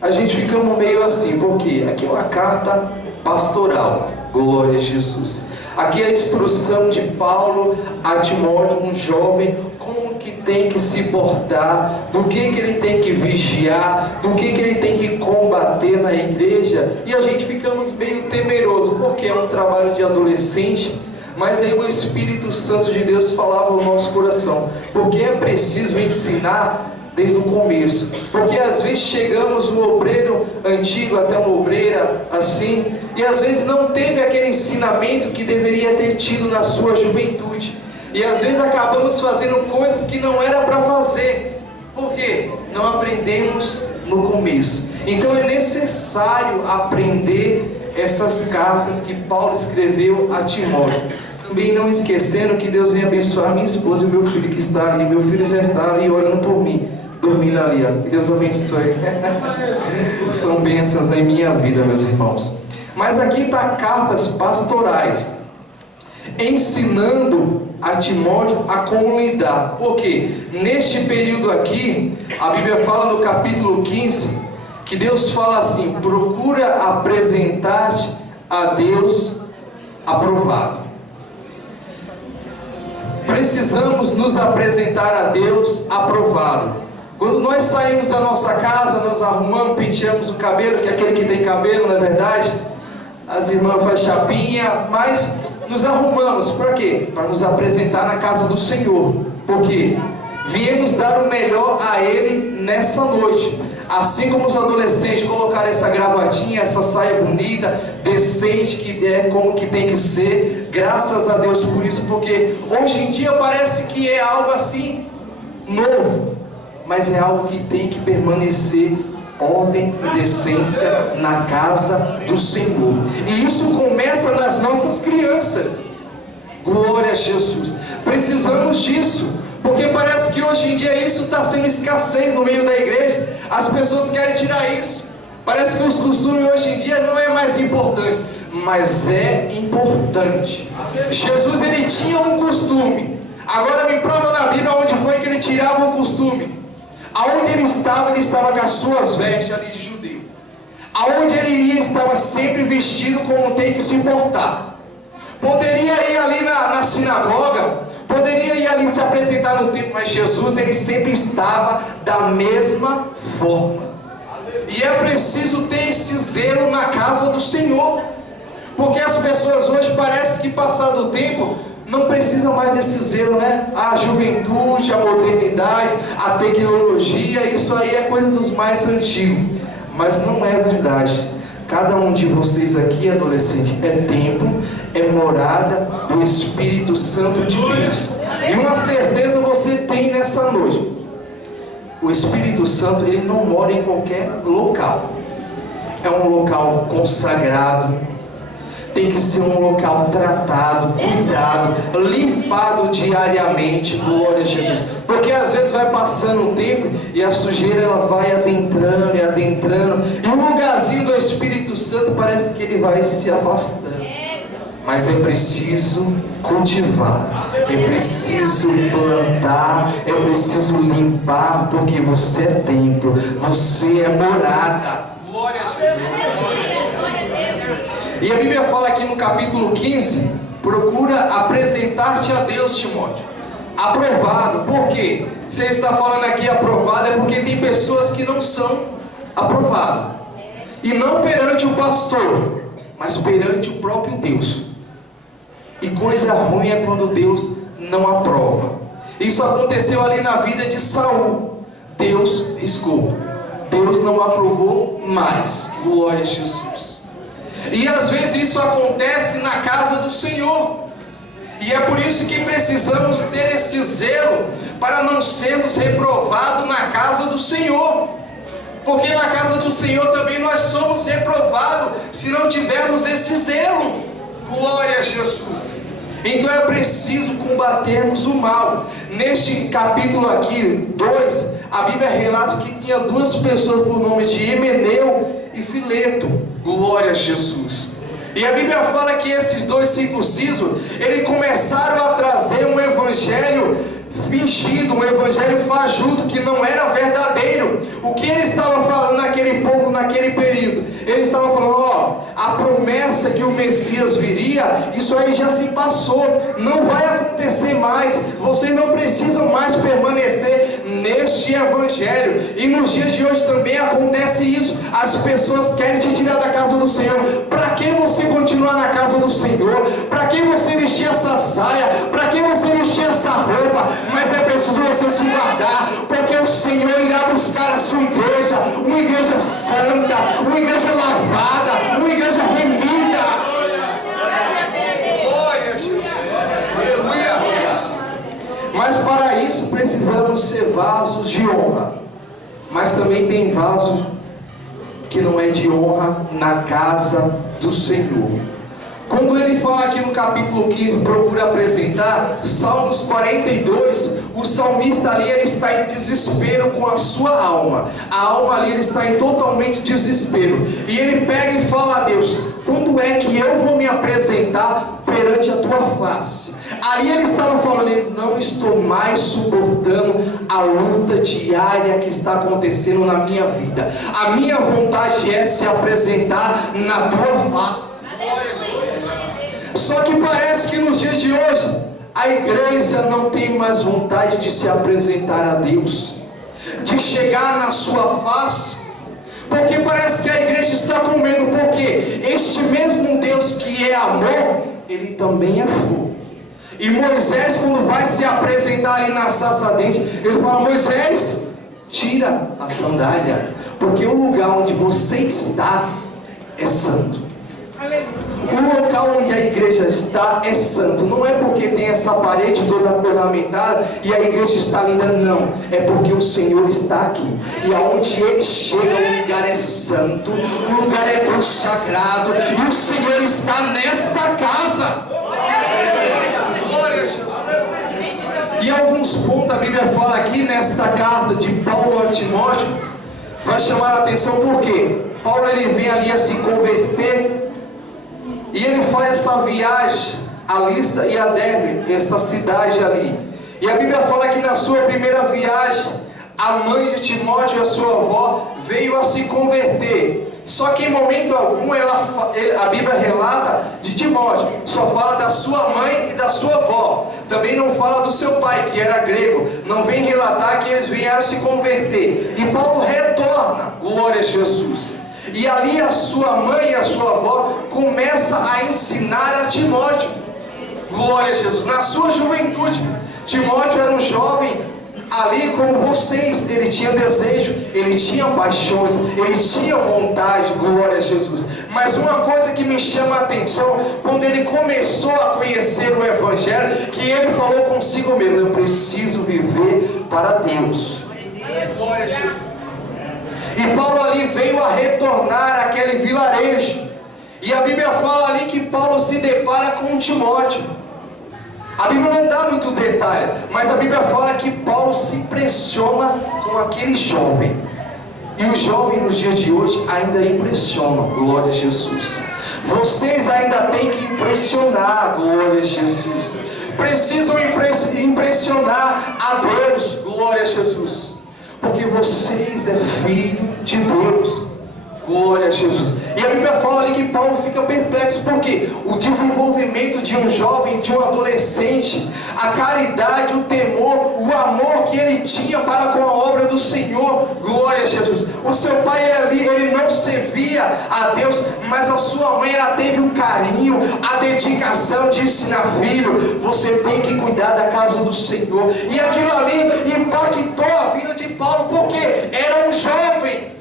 a gente fica meio assim, porque aqui é uma carta pastoral, glória a Jesus. Aqui é a instrução de Paulo a Timóteo, um jovem, como que tem que se portar, do que ele tem que vigiar, do que ele tem que combater na igreja. E a gente ficamos meio temeroso, porque é um trabalho de adolescente. Mas aí o Espírito Santo de Deus falava no nosso coração, porque é preciso ensinar desde o começo, porque às vezes chegamos no obreiro antigo, até uma obreira assim, e às vezes não teve aquele ensinamento que deveria ter tido na sua juventude, e às vezes acabamos fazendo coisas que não era para fazer, porque não aprendemos no começo. Então é necessário aprender essas cartas que Paulo escreveu a Timóteo. Também não esquecendo que Deus venha abençoar minha esposa e meu filho que está ali. Meu filho já está ali orando por mim, dormindo ali, ó. Que Deus abençoe. São bênçãos em minha vida, meus irmãos. Mas aqui está cartas pastorais, ensinando a Timóteo a como lidar. Porque neste período aqui, a Bíblia fala no capítulo 15, que Deus fala assim: procura apresentar-te a Deus aprovado. Precisamos nos apresentar a Deus aprovado. Quando nós saímos da nossa casa, nós arrumamos, penteamos o cabelo, que é aquele que tem cabelo, não é verdade? As irmãs fazem chapinha, mas nos arrumamos, para quê? Para nos apresentar na casa do Senhor. Porque viemos dar o melhor a Ele nessa noite. Assim como os adolescentes colocaram essa gravatinha, essa saia bonita, decente, que é como que tem que ser. Graças a Deus por isso, porque hoje em dia parece que é algo assim novo, mas é algo que tem que permanecer ordem e decência na casa do Senhor. E isso começa nas nossas crianças. Glória a Jesus. Precisamos disso, porque parece que hoje em dia isso está sendo escassez no meio da igreja. As pessoas querem tirar isso. Parece que os costumes hoje em dia não é mais importante, mas é importante. Jesus, ele tinha um costume. Agora me prova na Bíblia onde foi que ele tirava o costume. Aonde ele estava com as suas vestes ali de judeu. Aonde ele iria, estava sempre vestido como tem que se portar. Poderia ir ali na sinagoga, poderia ir ali se apresentar no templo, mas Jesus, ele sempre estava da mesma forma. E é preciso ter esse zelo na casa do Senhor, porque as pessoas hoje parece que passado o tempo não precisa mais desse zelo, né? A juventude, a modernidade, a tecnologia, isso aí é coisa dos mais antigos. Mas não é verdade. Cada um de vocês aqui, adolescente, é templo, é morada do Espírito Santo de Deus. E uma certeza você tem nessa noite: o Espírito Santo, ele não mora em qualquer local. É um local consagrado. Tem que ser um local tratado, cuidado, limpado diariamente. Glória a Jesus. Porque às vezes vai passando o tempo e a sujeira ela vai adentrando e adentrando. E o lugarzinho do Espírito Santo parece que ele vai se afastando. Mas é preciso cultivar, é preciso plantar, é preciso limpar, porque você é templo, você é morada. Glória a Jesus. E a Bíblia fala aqui no capítulo 15: procura apresentar-te a Deus, Timóteo, aprovado. Por quê? Você está falando aqui aprovado, é porque tem pessoas que não são aprovadas. E não perante o pastor, mas perante o próprio Deus. E coisa ruim é quando Deus não aprova. Isso aconteceu ali na vida de Saul. Deus riscou, Deus não aprovou mais. Glória a Jesus. E às vezes isso acontece na casa do Senhor. E é por isso que precisamos ter esse zelo, para não sermos reprovados na casa do Senhor. Porque na casa do Senhor também nós somos reprovados, se não tivermos esse zelo. Glória a Jesus. Então é preciso combatermos o mal. Neste capítulo aqui, 2, a Bíblia relata que tinha duas pessoas por nome de Himeneu e Fileto. Glória a Jesus. E a Bíblia fala que esses dois circuncisos, eles começaram a trazer um evangelho fingido, um evangelho fajuto, que não era verdadeiro. O que ele estava falando naquele povo, naquele período? Ele estava falando: a promessa que o Messias viria, isso aí já se passou, não vai acontecer mais, vocês não precisam mais permanecer neste evangelho. E nos dias de hoje também acontece isso. As pessoas querem te tirar da casa do Senhor. Para que você continuar na casa do Senhor? Para que você vestir essa saia? Para que você vestir essa roupa? Mas é preciso você se guardar, porque o Senhor irá buscar a sua igreja, uma igreja santa, uma igreja lavada, uma igreja remida. Glória a Jesus. Aleluia. Mas para isso precisamos ser vasos de honra. Mas também tem vasos que não é de honra na casa do Senhor. Quando ele fala aqui no capítulo 15, procura apresentar, Salmos 42, o salmista ali, ele está em desespero com a sua alma. A alma ali, ele está em totalmente desespero. E ele pega e fala a Deus: quando é que eu vou me apresentar perante a tua face? Aí ele estava falando: eu não estou mais suportando a luta diária que está acontecendo na minha vida. A minha vontade é se apresentar na tua face. Só que parece que nos dias de hoje a igreja não tem mais vontade de se apresentar a Deus, de chegar na sua face, porque parece que a igreja está com medo, porque este mesmo Deus que é amor, ele também é fogo. E Moisés, quando vai se apresentar ali na sarça ardente, ele fala: Moisés, tira a sandália, porque o lugar onde você está é santo. O local onde a igreja está é santo. Não é porque tem essa parede toda ornamentada e a igreja está linda, não. É porque o Senhor está aqui. E aonde Ele chega, o lugar é santo, o lugar é consagrado, e o Senhor está nesta casa. E alguns pontos a Bíblia fala aqui nesta carta de Paulo a Timóteo, vai chamar a atenção. porque Paulo, ele vem ali a se converter, e ele faz essa viagem a Lissa e a Derbe, essa cidade ali. E a Bíblia fala que na sua primeira viagem, a mãe de Timóteo, a sua avó, veio a se converter. Só que em momento algum a Bíblia relata de Timóteo, só fala da sua mãe e da sua avó. Também não fala do seu pai, que era grego. Não vem relatar que eles vieram se converter. E Paulo retorna, glória a Jesus. E ali a sua mãe e a sua avó começam a ensinar a Timóteo, glória a Jesus, na sua juventude. Timóteo era um jovem ali como vocês, ele tinha desejo, ele tinha paixões, ele tinha vontade, glória a Jesus. Mas uma coisa que me chama a atenção, quando ele começou a conhecer o Evangelho, que ele falou consigo mesmo: eu preciso viver para Deus, glória a Jesus. E Paulo ali veio a retornar àquele vilarejo, e a Bíblia fala ali que Paulo se depara com Timóteo. A Bíblia não dá muito detalhe, mas a Bíblia fala que Paulo se impressiona com aquele jovem. E o jovem nos dias de hoje ainda impressiona, glória a Jesus. Vocês ainda têm que impressionar, glória a Jesus. Precisam impressionar a Deus, glória a Jesus. Porque vocês é filho de Deus, glória a Jesus. E a Bíblia fala ali que Paulo fica perplexo, porque o desenvolvimento de um jovem, de um adolescente, a caridade, o temor, o amor que ele tinha para com a obra do Senhor, glória a Jesus. O seu pai ele não servia a Deus, mas a sua mãe, ela teve o carinho, a dedicação de ensinar: filho, você tem que cuidar da casa do Senhor. E aquilo ali impactou a vida de Paulo, porque era um jovem.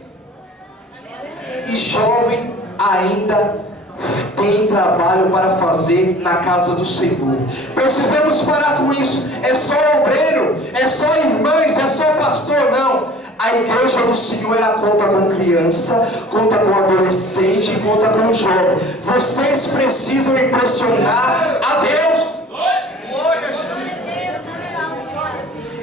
E jovem ainda tem trabalho para fazer na casa do Senhor. Precisamos parar com isso. É só obreiro, é só irmãs, é só pastor, não. A igreja do Senhor, ela conta com criança, conta com adolescente, conta com jovem. Vocês precisam impressionar a Deus. Glória a Jesus.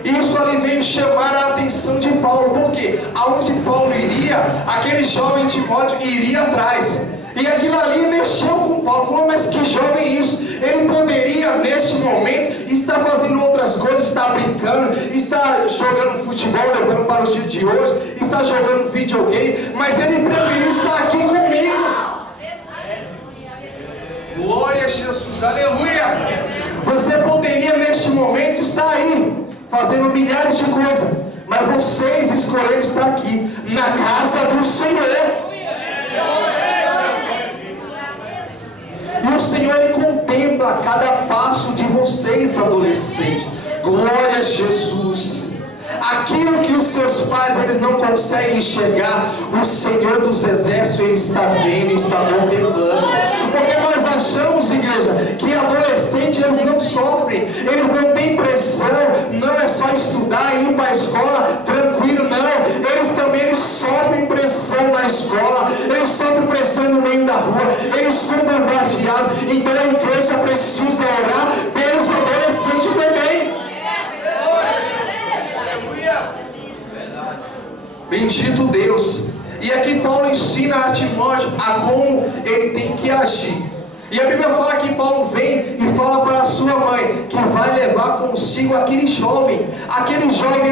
Isso ali veio chamar a atenção de Paulo, porque aonde Paulo iria, aquele jovem Timóteo iria atrás. E aquilo ali mexeu com Paulo. Falou: mas que jovem é isso? Ele poderia neste momento estar fazendo outras coisas, estar brincando, estar jogando futebol, levando para os dias de hoje, estar jogando videogame, mas ele preferiu estar aqui comigo. Glória a Jesus, aleluia. Você poderia neste momento estar aí fazendo milhares de coisas, mas vocês escolheram estar aqui na casa do Senhor. E o Senhor, ele contempla cada passo de vocês, adolescentes. Glória a Jesus. Aquilo que os seus pais eles não conseguem enxergar, o Senhor dos Exércitos, ele está vendo e está contemplando. Porque nós achamos, igreja, que adolescentes eles não sofrem, eles não têm pressão, não é só estudar e ir para a escola tranquilo, não. Eles sofrem pressão na escola, eles sofrem pressão no meio da rua, eles são bombardeados. Então a igreja precisa orar pelos adolescentes também. Bendito Deus. E aqui Paulo ensina a Timóteo a como ele tem que agir. E a Bíblia fala que Paulo vem e fala para a sua mãe que vai levar consigo aquele jovem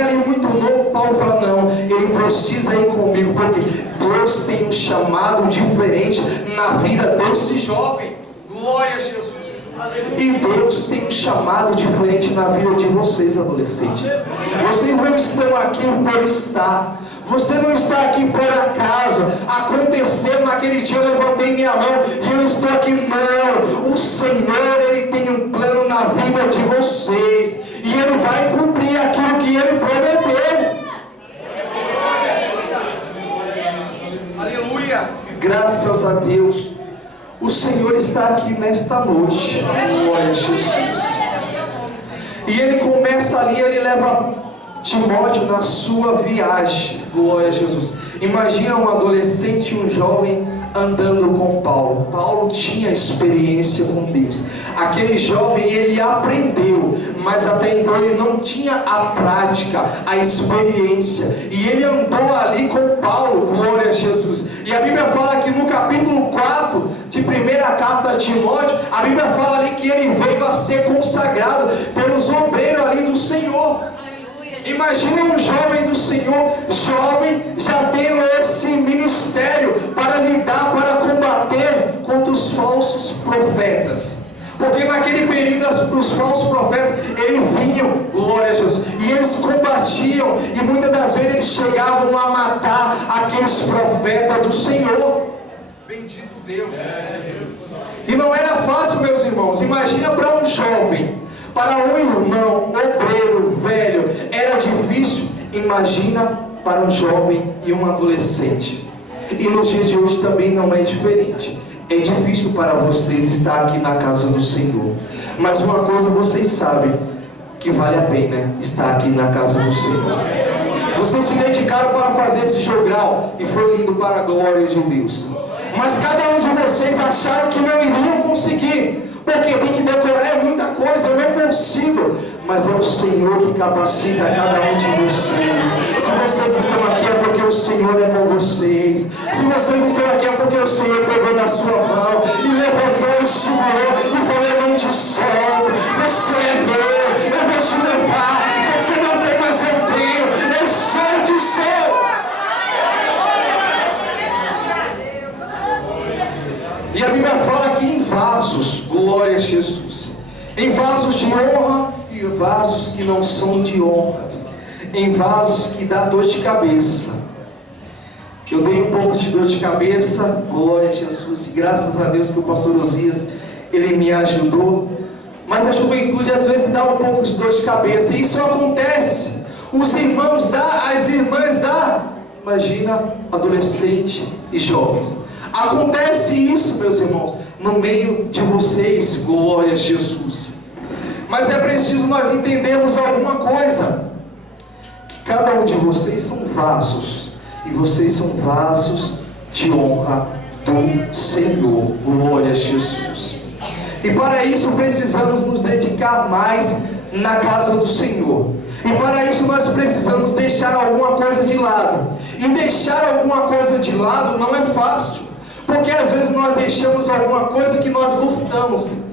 ali muito novo. Paulo fala: não, ele precisa ir comigo, porque Deus tem um chamado diferente na vida desse jovem. Glória a Jesus. E Deus tem um chamado diferente na vida de vocês, adolescentes. Vocês não estão aqui por estar. Você não está aqui por acaso. Aconteceu naquele dia, eu levantei minha mão e eu estou aqui. Não, o Senhor, ele tem um plano na vida de vocês, e ele vai cumprir aquilo que ele prometeu. Aleluia. Graças a Deus, o Senhor está aqui nesta noite. Glória a Jesus. E ele começa ali, ele leva Timóteo na sua viagem. Glória a Jesus. Imagina um adolescente e um jovem andando com Paulo. Paulo tinha experiência com Deus. Aquele jovem, ele aprendeu, mas até então ele não tinha a prática, a experiência. E ele andou ali com Paulo. Glória a Jesus. E a Bíblia fala que no capítulo 4 de primeira carta a Timóteo, a Bíblia fala ali que ele veio a ser consagrado pelos obreiros ali do Senhor. Imagina um jovem do Senhor, jovem, já tendo esse ministério para lidar, para combater contra os falsos profetas. Porque naquele período os falsos profetas, eles vinham, glória a Jesus, e eles combatiam, e muitas das vezes eles chegavam a matar aqueles profetas do Senhor. Bendito Deus. E não era fácil, meus irmãos. Imagina para um jovem, para um irmão, obreiro, velho, era difícil. Imagina para um jovem e um adolescente. E nos dias de hoje também não é diferente. É difícil para vocês estar aqui na casa do Senhor. Mas uma coisa vocês sabem, que vale a pena estar aqui na casa do Senhor. Vocês se dedicaram para fazer esse jogral e foi lindo para a glória de Deus. Mas cada um de vocês acharam que não iriam conseguir. Porque tem que decorar muita coisa, eu não consigo. Mas é o Senhor que capacita cada um de vocês. Se vocês estão aqui é porque o Senhor é com vocês. Se vocês estão aqui é porque o Senhor pegou na sua mão e levantou e segurou e falou: eu não te solto, você é meu, eu vou te levar. Você não tem, mas eu tenho, eu sou que sou. E a Bíblia fala que em vasos, glória a Jesus, em vasos de honra e vasos que não são de honras, em vasos que dá dor de cabeça. Eu dei um pouco de dor de cabeça, glória a Jesus, e graças a Deus que o pastor Osias, ele me ajudou. Mas a juventude às vezes dá um pouco de dor de cabeça, e isso acontece. Os irmãos dá, as irmãs dá. Imagina adolescente e jovens. Acontece isso, meus irmãos, no meio de vocês, glória a Jesus. Mas é preciso nós entendermos alguma coisa, que cada um de vocês são vasos, e vocês são vasos de honra do Senhor, glória a Jesus. E para isso precisamos nos dedicar mais na casa do Senhor. E para isso nós precisamos deixar alguma coisa de lado. E deixar alguma coisa de lado não é fácil. Porque às vezes nós deixamos alguma coisa que nós gostamos.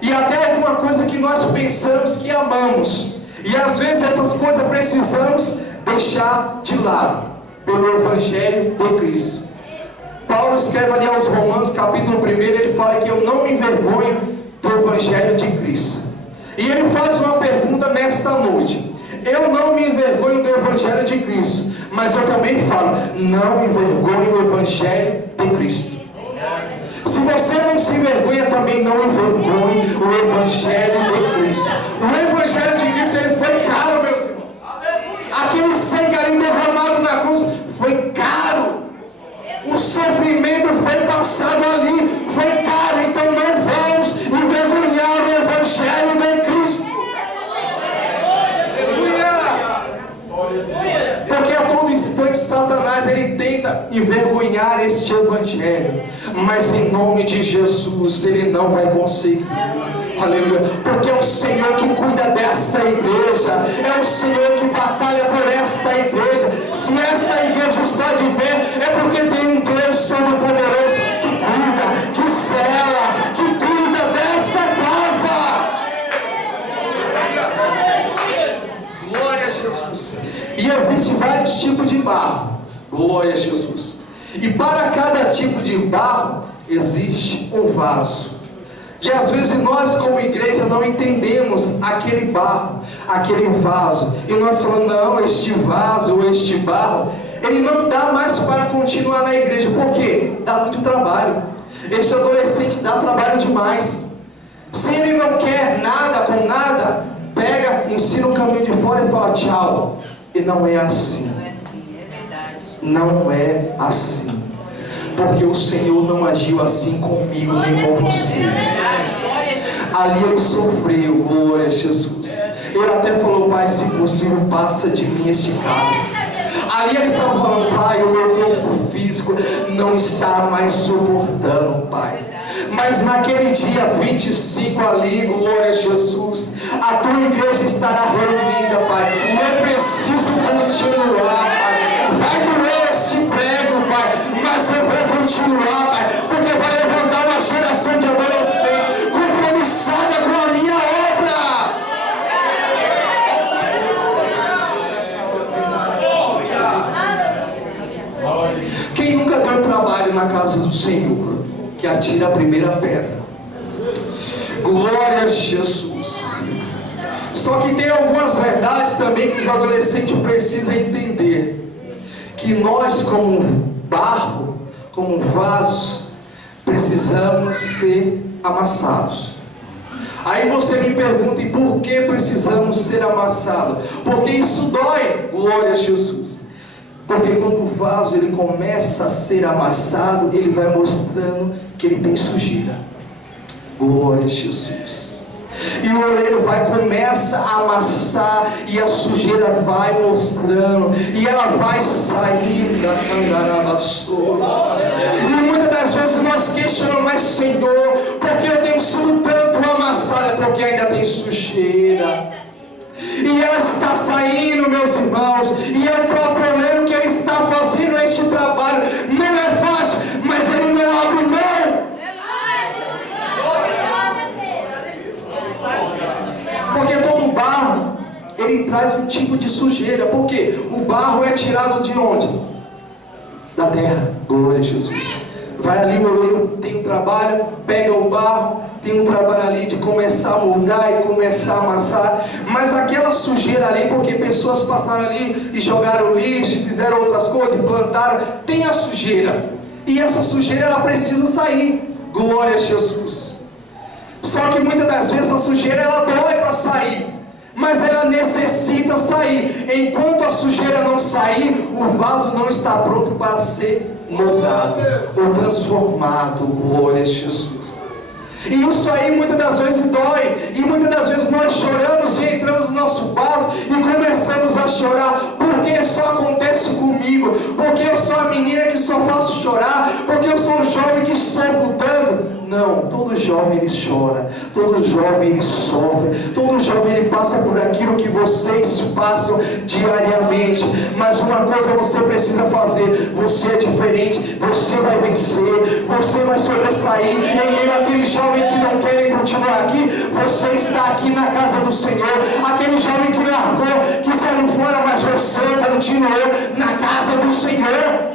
E até alguma coisa que nós pensamos que amamos. E às vezes essas coisas precisamos deixar de lado. Pelo Evangelho de Cristo. Paulo escreve ali aos Romanos, capítulo 1, ele fala que eu não me envergonho do Evangelho de Cristo. E ele faz uma pergunta nesta noite. Eu não me envergonho do Evangelho de Cristo, mas eu também falo, não me envergonho do Evangelho de Cristo. Se você não se envergonha, também não envergonhe o Evangelho de Cristo. O Evangelho de Cristo, ele foi caro, meus irmãos. Aquele sangue ali derramado na cruz foi caro. O sofrimento foi passado ali, foi caro. Então não vamos envergonhar o Evangelho de Cristo. Porque a todo instante Satanás ele tenta envergonhar este Evangelho, mas em nome de Jesus ele não vai conseguir. Aleluia. Porque é o Senhor que cuida desta igreja, é o Senhor que batalha por esta igreja. Se esta igreja está de pé, é porque tem um Deus Todo-Poderoso que cuida, que zela, que cuida desta casa. Glória a Jesus. E existem vários tipos de barro. Glória a Jesus. E para cada tipo de barro existe um vaso. E às vezes nós como igreja não entendemos aquele barro, aquele vaso. E nós falamos, não, este vaso ou este barro, ele não dá mais para continuar na igreja. Por quê? Dá muito trabalho. Este adolescente dá trabalho demais. Se ele não quer nada com nada, pega, ensina o caminho de fora e fala tchau. E não é assim. Não é assim, é verdade. Não é assim. Porque o Senhor não agiu assim comigo nem com você. Ali ele sofreu, glória a Jesus. Ele até falou, Pai, se possível, passa de mim este cálice. Ali ele estava falando, Pai, o meu corpo físico não está mais suportando, Pai. Mas naquele dia 25 ali, glória a Jesus, a tua igreja estará reunida, Pai. E é preciso continuar, Pai. Vai doer este prego, Pai, mas eu vou continuar, Pai, porque vai levantar uma geração de adolescentes compromissada com a minha obra. casa do Senhor que atira a primeira pedra. Glória a Jesus. Só que tem algumas verdades também que os adolescentes precisam entender. Que nós, como barro, como vasos, precisamos ser amassados. Aí você me pergunta, e por que precisamos ser amassados? Porque isso dói. Glória a Jesus. Porque quando o vaso ele começa a ser amassado, ele vai mostrando que ele tem sujeira. Glória a Jesus. E o oleiro começa a amassar, e a sujeira vai mostrando, e ela vai saindo da candarabassoura. E muitas das vezes nós questionamos, mas Senhor, porque eu tenho sido tanto amassado? É porque ainda tem sujeira. E ela está saindo, meus irmãos, e é o próprio oleiro que ele está fazendo este trabalho. Não é fácil, mas ele não abre mão. Porque todo barro, ele traz um tipo de sujeira. Por quê? O barro é tirado de onde? Da terra. Glória a Jesus. Vai ali, o oleiro tem um trabalho, pega o barro, tem um trabalho ali de começar a moldar e começar a amassar. Mas aquela sujeira ali, porque pessoas passaram ali e jogaram lixo, fizeram outras coisas, plantaram, tem a sujeira. E essa sujeira, ela precisa sair. Glória a Jesus. Só que muitas das vezes a sujeira ela dói para sair, mas ela necessita sair. Enquanto a sujeira não sair, o vaso não está pronto para ser moldado ou transformado. Glória a Jesus. E isso aí muitas das vezes dói, e muitas das vezes nós choramos e entramos no nosso barco e começamos a chorar. Porque só acontece comigo? Porque eu sou a menina que só faço chorar? Porque eu sou um jovem que sofro tanto? Não, todo jovem ele chora, todo jovem ele sofre, todo jovem ele passa por aquilo que vocês passam diariamente. Mas uma coisa você precisa fazer: você é diferente, você vai vencer, você vai sobressair. Em meio àquele jovem que não quer continuar aqui, você está aqui na casa do Senhor. Aquele jovem que largou, que saiu fora, mas você continuou na casa do Senhor.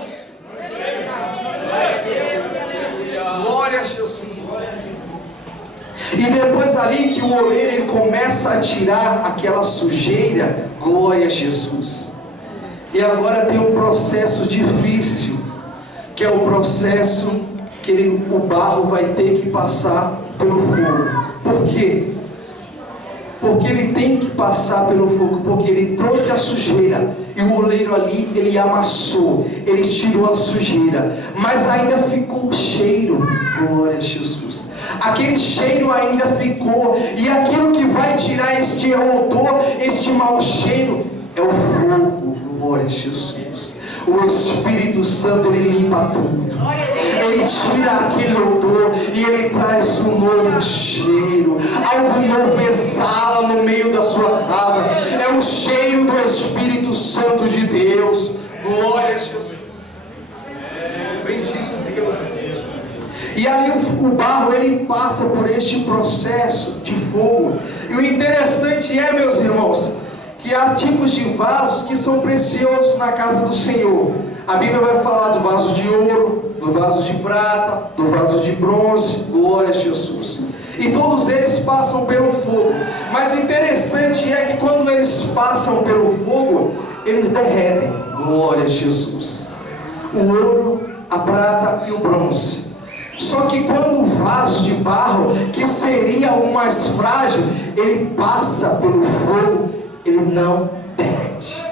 Glória a Jesus. E depois ali que o oleiro ele começa a tirar aquela sujeira, glória a Jesus. E agora tem um processo difícil, que é o processo que o barro vai ter que passar pelo fogo. Por quê? Porque ele tem que passar pelo fogo, porque ele trouxe a sujeira, e o oleiro ali, ele amassou, ele tirou a sujeira, mas ainda ficou o cheiro. Glória a Jesus. Aquele cheiro ainda ficou, e aquilo que vai tirar este odor, este mau cheiro, é o fogo. Glória a Jesus. O Espírito Santo, ele limpa tudo. Ele tira aquele odor e ele traz um novo cheiro. Algo novo exala no meio da sua casa. É o cheiro do Espírito Santo de Deus. Glória a Jesus. Bendito Deus. E ali o barro ele passa por este processo de fogo. E o interessante é, meus irmãos, que há tipos de vasos que são preciosos na casa do Senhor. A Bíblia vai falar do vaso de ouro, do vaso de prata, do vaso de bronze. Glória a Jesus. E todos eles passam pelo fogo. Mas o interessante é que quando eles passam pelo fogo, eles derretem. Glória a Jesus. O ouro, a prata e o bronze. Só que quando o vaso de barro, que seria o mais frágil, ele passa pelo fogo, ele não derrete.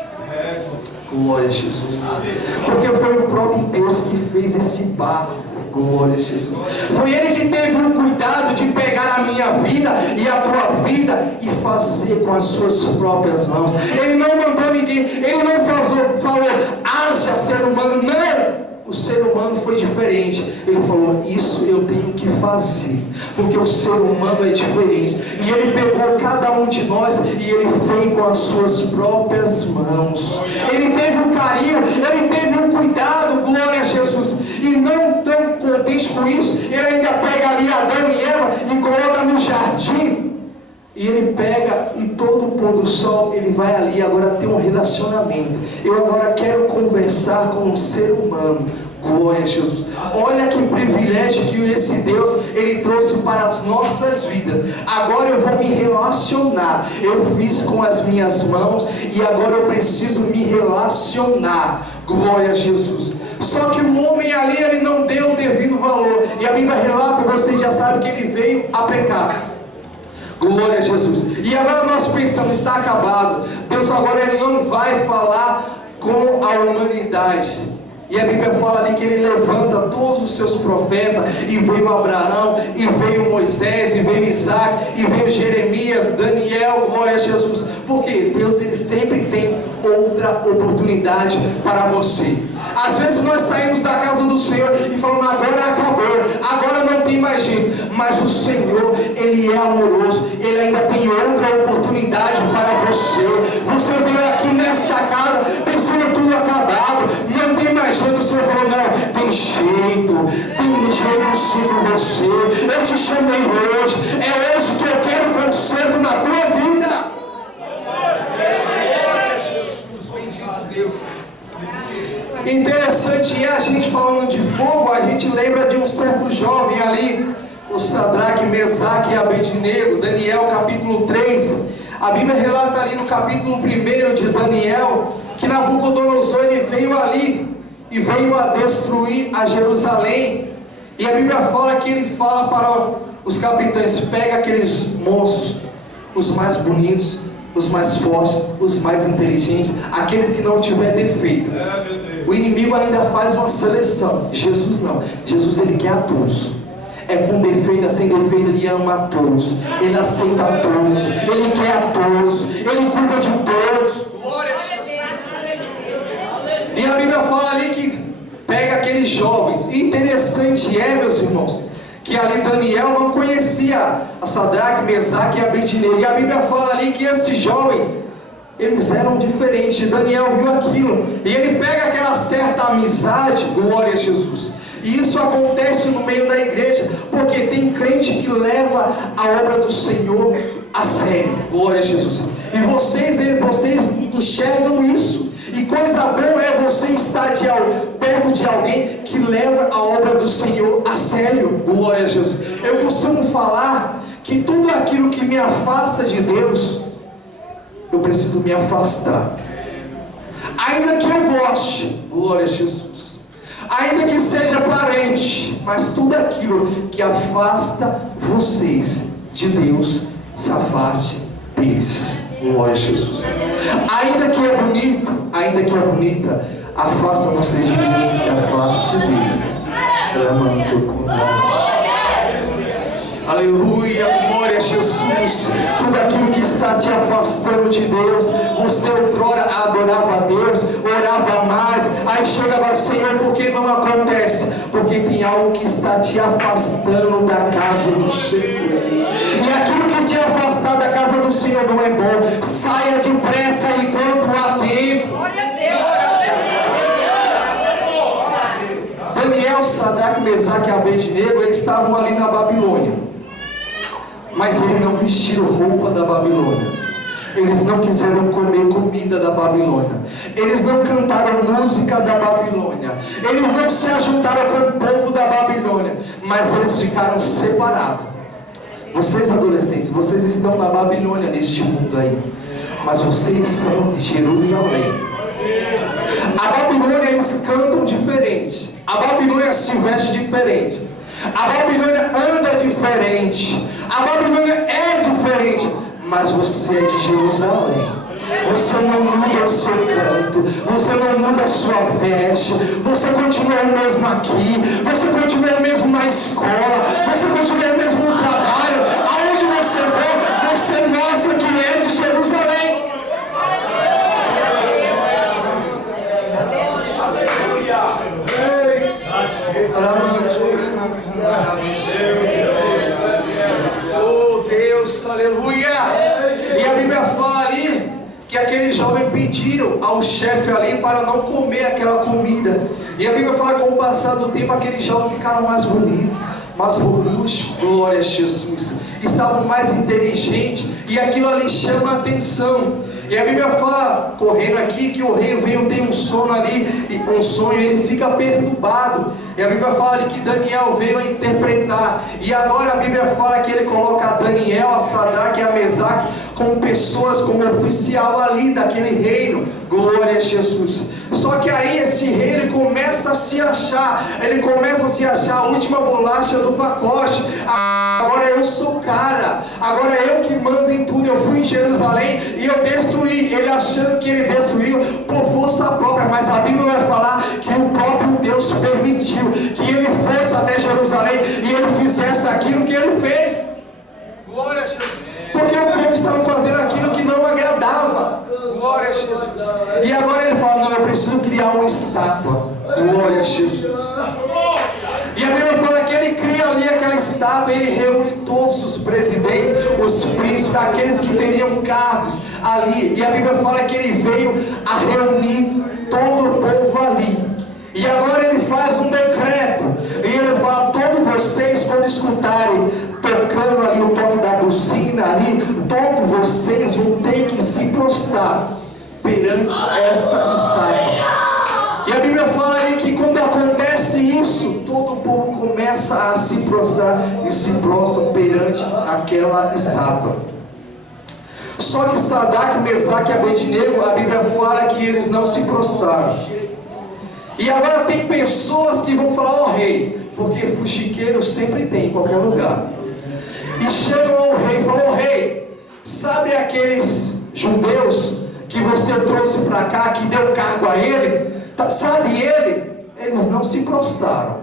Glória a Jesus. Porque foi o próprio Deus que fez esse barro. Glória a Jesus. Foi Ele que teve o cuidado de pegar a minha vida e a tua vida e fazer com as suas próprias mãos. Ele não mandou ninguém, Ele não falou, haja ser humano. Não! O ser humano foi diferente. Ele falou, isso eu tenho que fazer, porque o ser humano é diferente. E ele pegou cada um de nós e ele fez com as suas próprias mãos. Ele teve um carinho, ele teve um cuidado. Glória a Jesus. E não tão contente com isso, ele ainda pega ali Adão e Eva e coloca no jardim. E ele pega e todo o pôr do sol, ele vai ali agora ter um relacionamento. Eu agora quero conversar com um ser humano. Glória a Jesus. Olha que privilégio que esse Deus, Ele trouxe para as nossas vidas. Agora eu vou me relacionar. Eu fiz com as minhas mãos e agora eu preciso me relacionar. Glória a Jesus. Só que o homem ali, ele não deu o devido valor. E a Bíblia relata, vocês já sabem que ele veio a pecar. Glória a Jesus. E agora nós pensamos, está acabado. Deus agora ele não vai falar com a humanidade. E a Bíblia fala ali que ele levanta todos os seus profetas. E veio Abraão, e veio Moisés, e veio Isaac, e veio Jeremias, Daniel, glória a Jesus. Porque Deus ele sempre tem outra oportunidade para você. Às vezes nós saímos da casa do Senhor e falamos, agora acabou, agora não tem mais jeito. Mas o Senhor, Ele é amoroso, Ele ainda tem outra oportunidade para você. Você veio aqui nesta casa pensando tudo acabado, não tem mais jeito. O Senhor falou, não, tem jeito sim com você. Eu te chamei hoje, é hoje que eu quero conserto na tua vida. Interessante é a gente falando de fogo, a gente lembra de um certo jovem ali, o Sadraque, Mesaque e Abednego, Daniel capítulo 3. A Bíblia relata ali no capítulo 1 de Daniel, que Nabucodonosor ele veio ali e veio a destruir a Jerusalém. E a Bíblia fala que ele fala para os capitães, pega aqueles monstros, os mais bonitos, os mais fortes, os mais inteligentes, aqueles que não tiver defeito. O inimigo ainda faz uma seleção. Jesus não. Jesus ele quer a todos. É com defeito, é sem defeito, ele ama a todos. Ele aceita a todos. Ele quer a todos. Ele cuida de todos. Glória a Jesus. E a Bíblia fala ali que pega aqueles jovens. E interessante é, meus irmãos, que ali Daniel não conhecia a Sadraque, Mesaque e Abednego. E a Bíblia fala ali que esse jovem, eles eram diferentes. Daniel viu aquilo e ele pega aquela certa amizade. Glória a Jesus. E isso acontece no meio da igreja, porque tem crente que leva a obra do Senhor a sério. Glória a Jesus. E vocês enxergam isso. E coisa boa é você estar perto de alguém que leva a obra do Senhor a sério. Glória a Jesus. Eu costumo falar que tudo aquilo que me afasta de Deus, eu preciso me afastar. Ainda que eu goste, glória a Jesus, ainda que seja parente, mas tudo aquilo que afasta vocês de Deus, se afaste deles. Glória a Jesus. Ainda que é bonito, ainda que é bonita, afasta você de Deus, se afaste dele. Aleluia, glória a Jesus. Tudo aquilo que está te afastando de Deus, você outrora adorava a Deus, orava mais, aí chega agora, Senhor, por que não acontece? Porque tem algo que está te afastando da casa do Senhor. E aquilo que te afastar da casa do Senhor não é bom. Saia depressa enquanto há tempo. Glória a Deus. Daniel, Sadraque, Mesaque e Abednego, eles estavam ali na Babilônia. Mas eles não vestiram roupa da Babilônia. Eles não quiseram comer comida da Babilônia. Eles não cantaram música da Babilônia. Eles não se ajuntaram com o povo da Babilônia. Mas eles ficaram separados. Vocês adolescentes, vocês estão na Babilônia neste mundo aí. Mas vocês são de Jerusalém. A Babilônia eles cantam diferente. A Babilônia se veste diferente. A Babilônia anda diferente. A Babilônia é diferente. Mas você é de Jerusalém. Você não muda o seu canto. Você não muda a sua veste. Você continua o mesmo aqui. Você continua o mesmo na escola. Você continua o mesmo no trabalho. Aonde você for, você mostra que é de Jerusalém. Oh Deus, aleluia. E a Bíblia fala ali que aquele jovem pediram ao chefe ali para não comer aquela comida. E a Bíblia fala que com o passar do tempo aquele jovem ficaram mais bonitos, mais robustos, glória a Jesus, estavam mais inteligentes, e aquilo ali chama a atenção. E a Bíblia fala, correndo aqui, que o rei veio ter um sono ali, um sonho, e ele fica perturbado. E a Bíblia fala ali que Daniel veio a interpretar. E agora a Bíblia fala que ele coloca a Daniel, a Sadraque e a Mesaque como pessoas, como oficial ali daquele reino. Glória a Jesus. Só que aí esse rei, ele começa a se achar a última bolacha do pacote. Agora eu sou o cara, agora eu que mando em tudo. Eu fui em Jerusalém e eu destruí. Ele achando que ele destruiu por força própria, mas a Bíblia vai falar que o próprio Deus permitiu que ele fosse até Jerusalém e ele fizesse aquilo que ele fez. Glória a Jesus. Porque o povo estava fazendo aquilo que não agradava. Glória a Jesus. E agora ele fala, não, eu preciso criar uma estátua. Glória a Jesus. E a Bíblia fala que ele cria ali aquela estátua, ele reúne todos os presidentes, os príncipes, aqueles que teriam cargos ali. E a Bíblia fala que ele veio a reunir todo o povo ali. E agora ele faz um decreto. E ele fala, todos vocês, quando escutarem tocando ali o toque da buzina ali, todos vocês vão ter que se prostrar perante esta estátua. E a Bíblia fala ali que quando acontece isso, todo o povo começa a se prostrar e se prostram perante aquela estátua. Só que Sadraque, Mesaque e Abednego, a Bíblia fala que eles não se prostraram. E agora tem pessoas que vão falar, ó rei, porque fuxiqueiro sempre tem em qualquer lugar. E chegam ao rei e falam, ó rei, sabe aqueles judeus que você trouxe para cá, que deu cargo a ele? Sabe ele? Eles não se prostraram.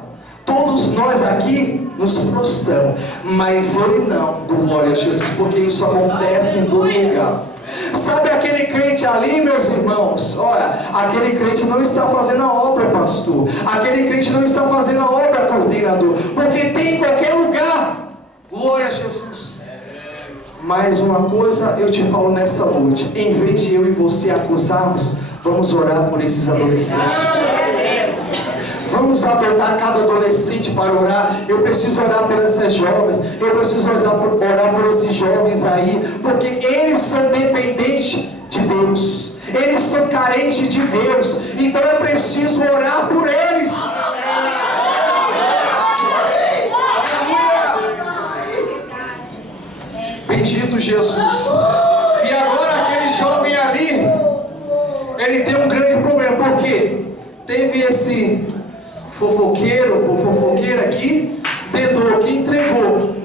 Todos nós aqui nos prostramos, mas ele não. Glória a Jesus, porque isso acontece em todo lugar. Sabe aquele crente ali, meus irmãos? Olha, aquele crente não está fazendo a obra, pastor. Aquele crente não está fazendo a obra, coordenador, porque tem em qualquer lugar. Glória a Jesus. Mais uma coisa eu te falo nessa noite: em vez de eu e você acusarmos, vamos orar por esses adolescentes. Vamos adotar cada adolescente para orar. Eu preciso orar por essas jovens. Eu preciso orar por esses jovens aí, porque eles são dependentes de Deus. Eles são carentes de Deus. Então é preciso orar por eles. Bendito Jesus. E agora aquele jovem ali, ele tem um grande problema. Por quê? Teve esse fofoqueiro ou fofoqueira aqui, dedou, que entregou.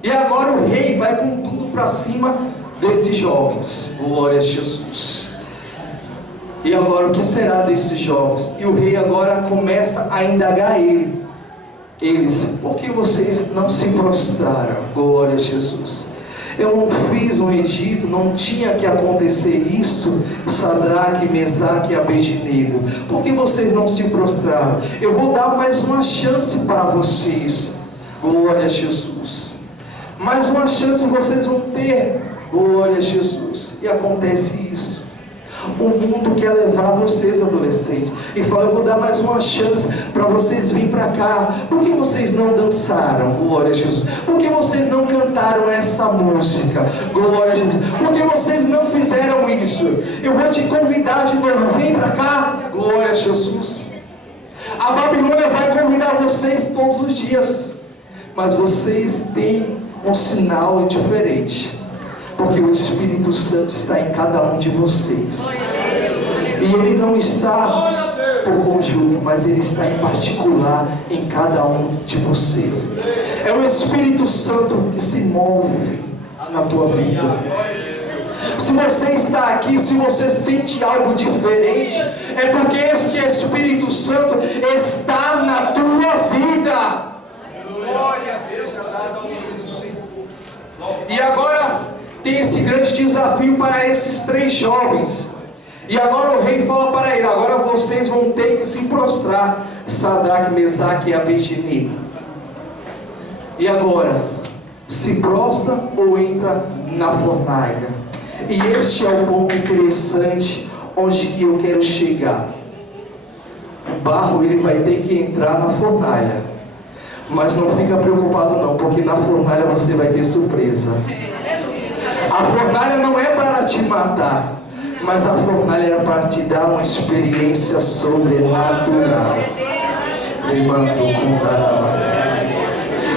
E agora o rei vai com tudo para cima desses jovens. Glória a Jesus. E agora o que será desses jovens? E o rei agora começa a indagar eles, por que vocês não se prostraram? Glória a Jesus. Eu não fiz um edito, não tinha que acontecer isso. Sadraque, Mesaque e Abednego, por que vocês não se prostraram? Eu vou dar mais uma chance para vocês. Glória a Jesus. Mais uma chance vocês vão ter. Glória a Jesus. E acontece isso. O mundo quer levar vocês, adolescentes, e fala, eu vou dar mais uma chance para vocês virem para cá. Por que vocês não dançaram? Glória a Jesus. Por que vocês não cantaram essa música? Glória a Jesus. Por que vocês não fizeram isso? Eu vou te convidar de novo, vem para cá. Glória a Jesus. A Babilônia vai convidar vocês todos os dias, mas vocês têm um sinal diferente, porque o Espírito Santo está em cada um de vocês. E ele não está por conjunto, mas ele está em particular em cada um de vocês. É o Espírito Santo que se move na tua vida. Se você está aqui, se você sente algo diferente, é porque este Espírito Santo está na tua vida. Glória seja dada ao nome do Senhor. E agora tem esse grande desafio para esses 3 jovens. E agora o rei fala para ele, agora vocês vão ter que se prostrar. Sadraque, Mesaque e Abednego. E agora, se prostra ou entra na fornalha? E este é o ponto interessante, onde que eu quero chegar. O barro, ele vai ter que entrar na fornalha. Mas não fica preocupado não, porque na fornalha você vai ter surpresa. A fornalha não é para te matar. mas a fornalha era para te dar uma experiência sobrenatural. Levantou com a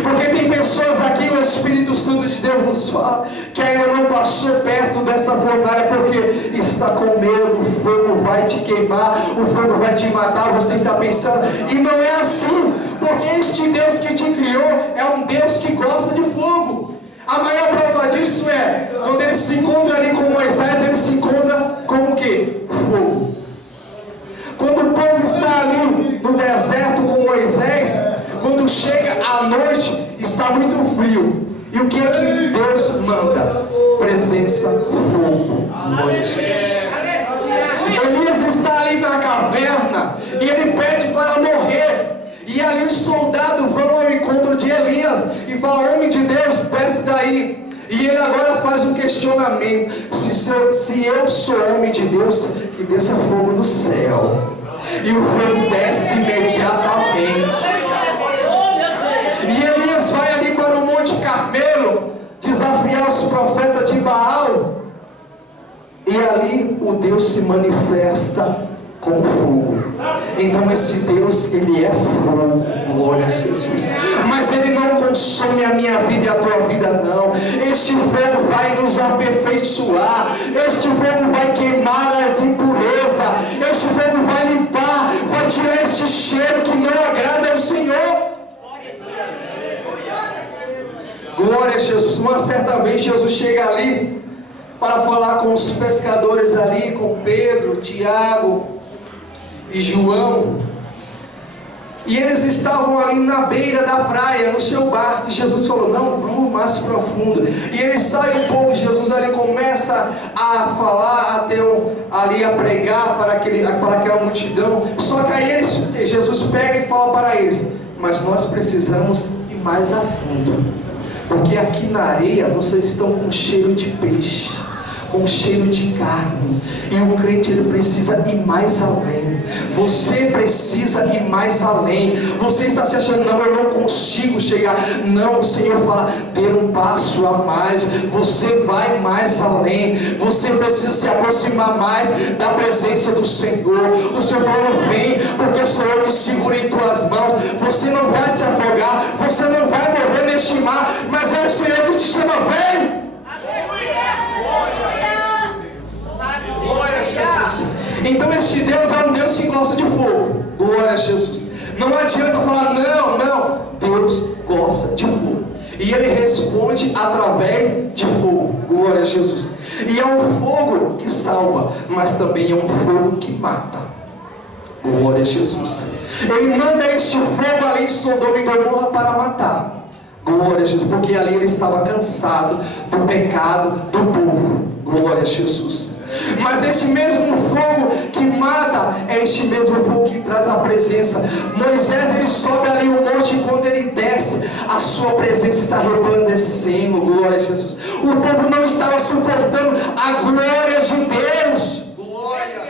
porque tem pessoas aqui, o Espírito Santo de Deus nos fala, que ainda não passou perto dessa fornalha, porque está com medo, o fogo vai te queimar, o fogo vai te matar, você está pensando, e não é assim, porque este Deus que te criou, é um Deus que gosta de fogo. A maior prova disso é, quando ele se encontra ali com Moisés, ele se encontra com o quê? Fogo. Quando o povo está ali no deserto com Moisés, quando chega à noite, está muito frio. E o que é que Deus manda? Presença, fogo. Elias está ali na caverna e ele pede para morrer. E ali os soldados vão ao encontro de Elias e falam: homem de Deus, desce daí. E ele agora faz um questionamento: se eu sou homem de Deus, que desça fogo do céu. E o fogo desce imediatamente. E Elias vai ali para o Monte Carmelo desafiar os profetas de Baal. E ali o Deus se manifesta com fogo. Então esse Deus, ele é fogo. Glória a Jesus. Mas ele não consome a minha vida e a tua vida, não. Este fogo vai nos aperfeiçoar. Este fogo vai queimar as impurezas. Este fogo vai limpar, vai tirar este cheiro que não agrada ao Senhor. Glória a Jesus. Uma certa vez Jesus chega ali para falar com os pescadores ali, com Pedro, Tiago e João. E eles estavam ali na beira da praia, no seu barco. E Jesus falou: não, vamos mais profundo. E eles saem um pouco. Jesus ali começa a falar, ali a pregar para aquela multidão. Só que aí Jesus pega e fala para eles: mas nós precisamos ir mais a fundo, porque aqui na areia vocês estão com cheiro de peixe, com cheiro de carne. E o crente, ele precisa ir mais além. Você precisa ir mais além. Você está se achando: não, eu não consigo chegar. Não, o Senhor fala: dê um passo a mais. Você vai mais além. Você precisa se aproximar mais da presença do Senhor. O Senhor falou: vem, porque sou eu que seguro em tuas mãos. Você não vai se afogar, você não vai morrer neste mar, mas é o Senhor que te chama: vem. Glória a Jesus. Então este Deus é um Deus que gosta de fogo. Glória a Jesus. Não adianta falar: não, Deus gosta de fogo. E ele responde através de fogo. Glória a Jesus. E é um fogo que salva, mas também é um fogo que mata. Glória a Jesus. Ele manda este fogo ali em Sodoma e Gomorra para matar. Glória a Jesus. Porque ali ele estava cansado do pecado do povo. Glória a Jesus. Mas este mesmo fogo que mata é este mesmo fogo que traz a presença. Moisés, ele sobe ali o monte, e quando ele desce, a sua presença está resplandecendo. Glória a Jesus. O povo não estava suportando a glória de Deus. Glória.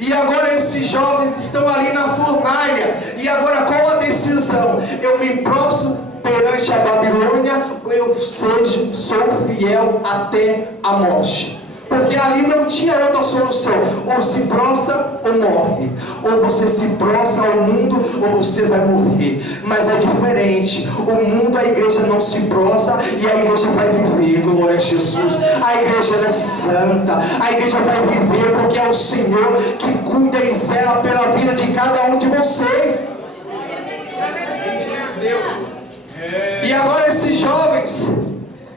E agora esses jovens estão ali na fornalha. E agora qual a decisão? Eu me prostro perante a Babilônia, ou eu sou fiel até a morte? Porque ali não tinha outra solução: ou se prostra ou morre. Ou você se prostra ao mundo, ou você vai morrer. Mas é diferente. O mundo, a igreja não se prostra, e a igreja vai viver. Glória a Jesus. A igreja, ela é santa. A igreja vai viver porque é o Senhor que cuida e zela pela vida de cada um de vocês. E agora esses jovens,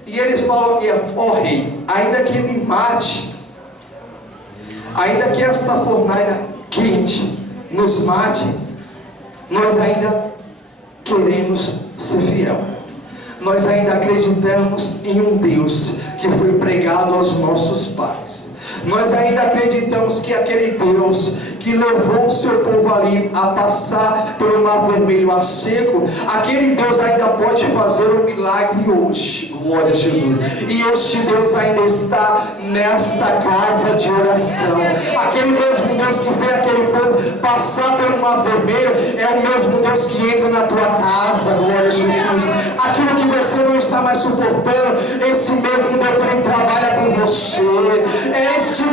e eles falam: ó rei, ainda que me mate, ainda que esta fornalha quente nos mate, nós ainda queremos ser fiel. Nós ainda acreditamos em um Deus que foi pregado aos nossos pais. Nós ainda acreditamos que aquele Deus que levou o seu povo ali a passar pelo mar vermelho a seco, aquele Deus ainda pode fazer um milagre hoje. Glória a Jesus. E este Deus ainda está nesta casa de oração. Aquele mesmo Deus que fez aquele povo passar pelo mar vermelho é o mesmo Deus que entra na tua casa. Glória a Jesus. Aquilo que você não está mais suportando, esse mesmo Deus, ele trabalha com você. É este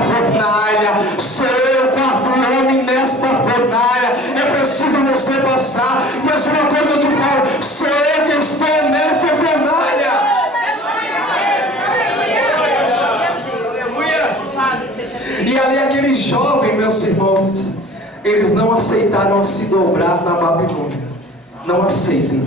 fornalha. Sou eu, quarto homem, nesta fornalha. É preciso você passar. Mas uma coisa eu te falo: sou eu que estou nesta fornalha. E ali aquele jovem, meus irmãos, eles não aceitaram se dobrar na Babilônia. Não aceitem.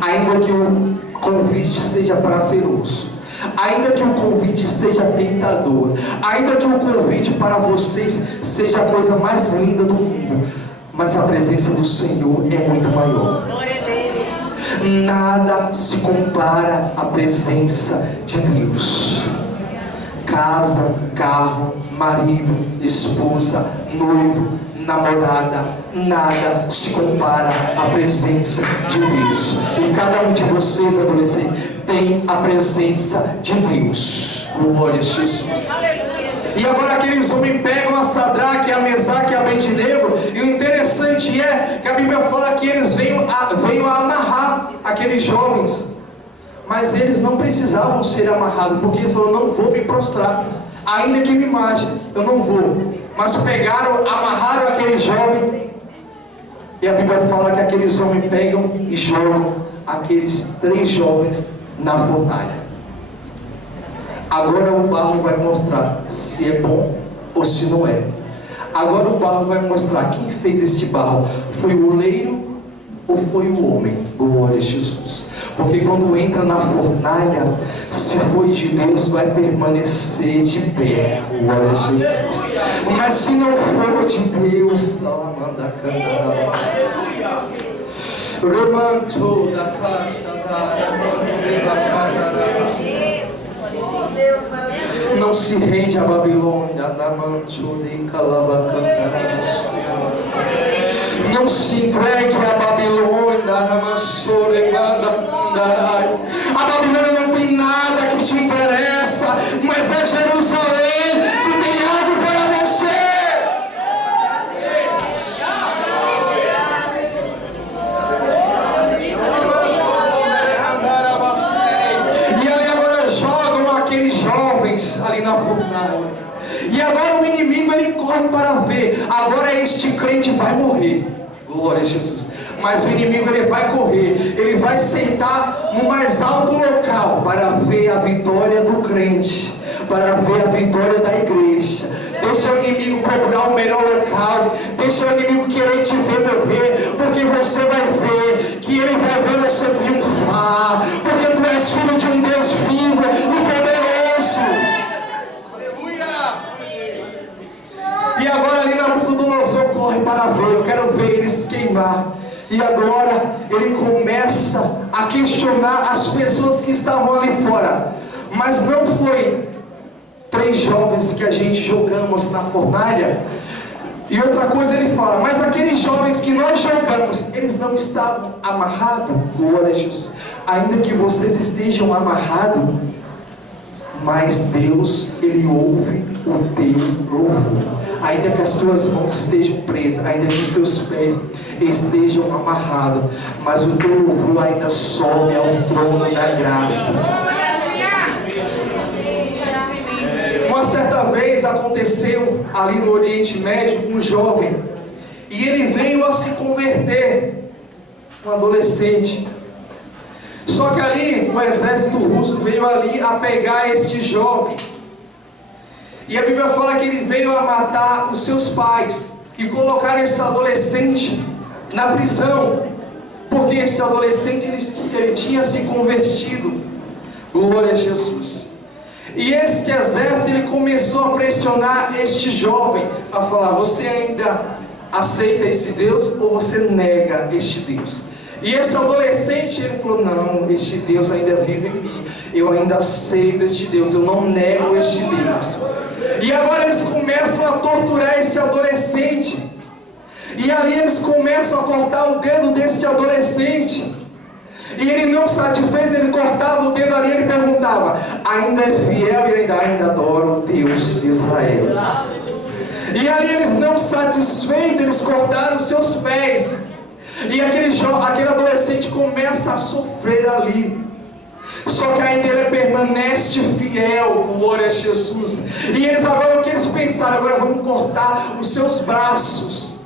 Ainda que o convite seja prazeroso, ainda que o convite seja tentador, ainda que o convite para vocês seja a coisa mais linda do mundo, mas a presença do Senhor é muito maior. Nada se compara à presença de Deus. Casa, carro, marido, esposa, noivo, namorada, nada se compara à presença de Deus. E cada um de vocês, adolescentes, tem a presença de Deus. Glória a Jesus. E agora aqueles homens pegam a Sadraque, a Mesaque e a Abednego. E o interessante é que a Bíblia fala que eles veio a amarrar aqueles jovens. Mas eles não precisavam ser amarrados, porque eles falaram: não vou me prostrar, ainda que me mate, eu não vou. Mas pegaram, amarraram aquele jovem. E a Bíblia fala que aqueles homens pegam e jogam aqueles 3 jovens na fornalha. Agora o barro vai mostrar se é bom ou se não é. Agora o barro vai mostrar quem fez este barro. Foi o oleiro ou foi o homem? Glória a Jesus. Porque quando entra na fornalha, se foi de Deus, vai permanecer de pé. Glória a Jesus. Mas se não for de Deus, não se rende a Babilônia. Não se entregue a Babilônia. A Babilônia não tem nada que te interessa, mas é Jerusalém que tem algo para você. E ali agora jogam aqueles jovens ali na fornalha. E agora o inimigo ele corre para ver. Agora este crente vai morrer. Glória a Jesus. Mas o inimigo ele vai correr, ele vai sentar no mais alto local para ver a vitória do crente, para ver a vitória da igreja. Deixa o inimigo procurar o melhor local, deixa o inimigo querer te ver morrer, porque você vai ver que ele vai ver você triunfar, porque tu és filho de um Deus vivo e poderoso. Aleluia! E agora ali Nabucodonosor corre para ver. Eu quero ver eles queimar. E agora ele começa a questionar as pessoas que estavam ali fora. Mas não foi 3 jovens que a gente jogamos na fornalha. E outra coisa ele fala: mas aqueles jovens que nós jogamos, eles não estavam amarrados. Glória a Jesus. Ainda que vocês estejam amarrados, mas Deus, Ele ouve o teu louvor. Ainda que as tuas mãos estejam presas, ainda que os teus pés estejam amarrados, mas o teu louvor ainda sobe ao trono da graça. Uma certa vez aconteceu ali no Oriente Médio um jovem, e ele veio a se converter, um adolescente. Só que ali o exército russo veio ali a pegar este jovem. E a Bíblia fala que ele veio a matar os seus pais e colocar esse adolescente na prisão, porque esse adolescente ele tinha se convertido. Glória a Jesus. E este exército ele começou a pressionar este jovem a falar: você ainda aceita esse Deus ou você nega este Deus? E esse adolescente ele falou: não, este Deus ainda vive em mim, eu ainda aceito este Deus, eu não nego este Deus. E agora eles começam a torturar esse adolescente, e ali eles começam a cortar o dedo desse adolescente. E ele não satisfeito, ele cortava o dedo ali e ele perguntava: ainda é fiel e ainda adora o Deus de Israel? E ali eles não satisfeitos, eles cortaram os seus pés. E aquele adolescente começa a sofrer ali. Só que ainda ele permanece fiel, glória a Jesus. E eles agora, o que eles pensaram? Agora vamos cortar os seus braços.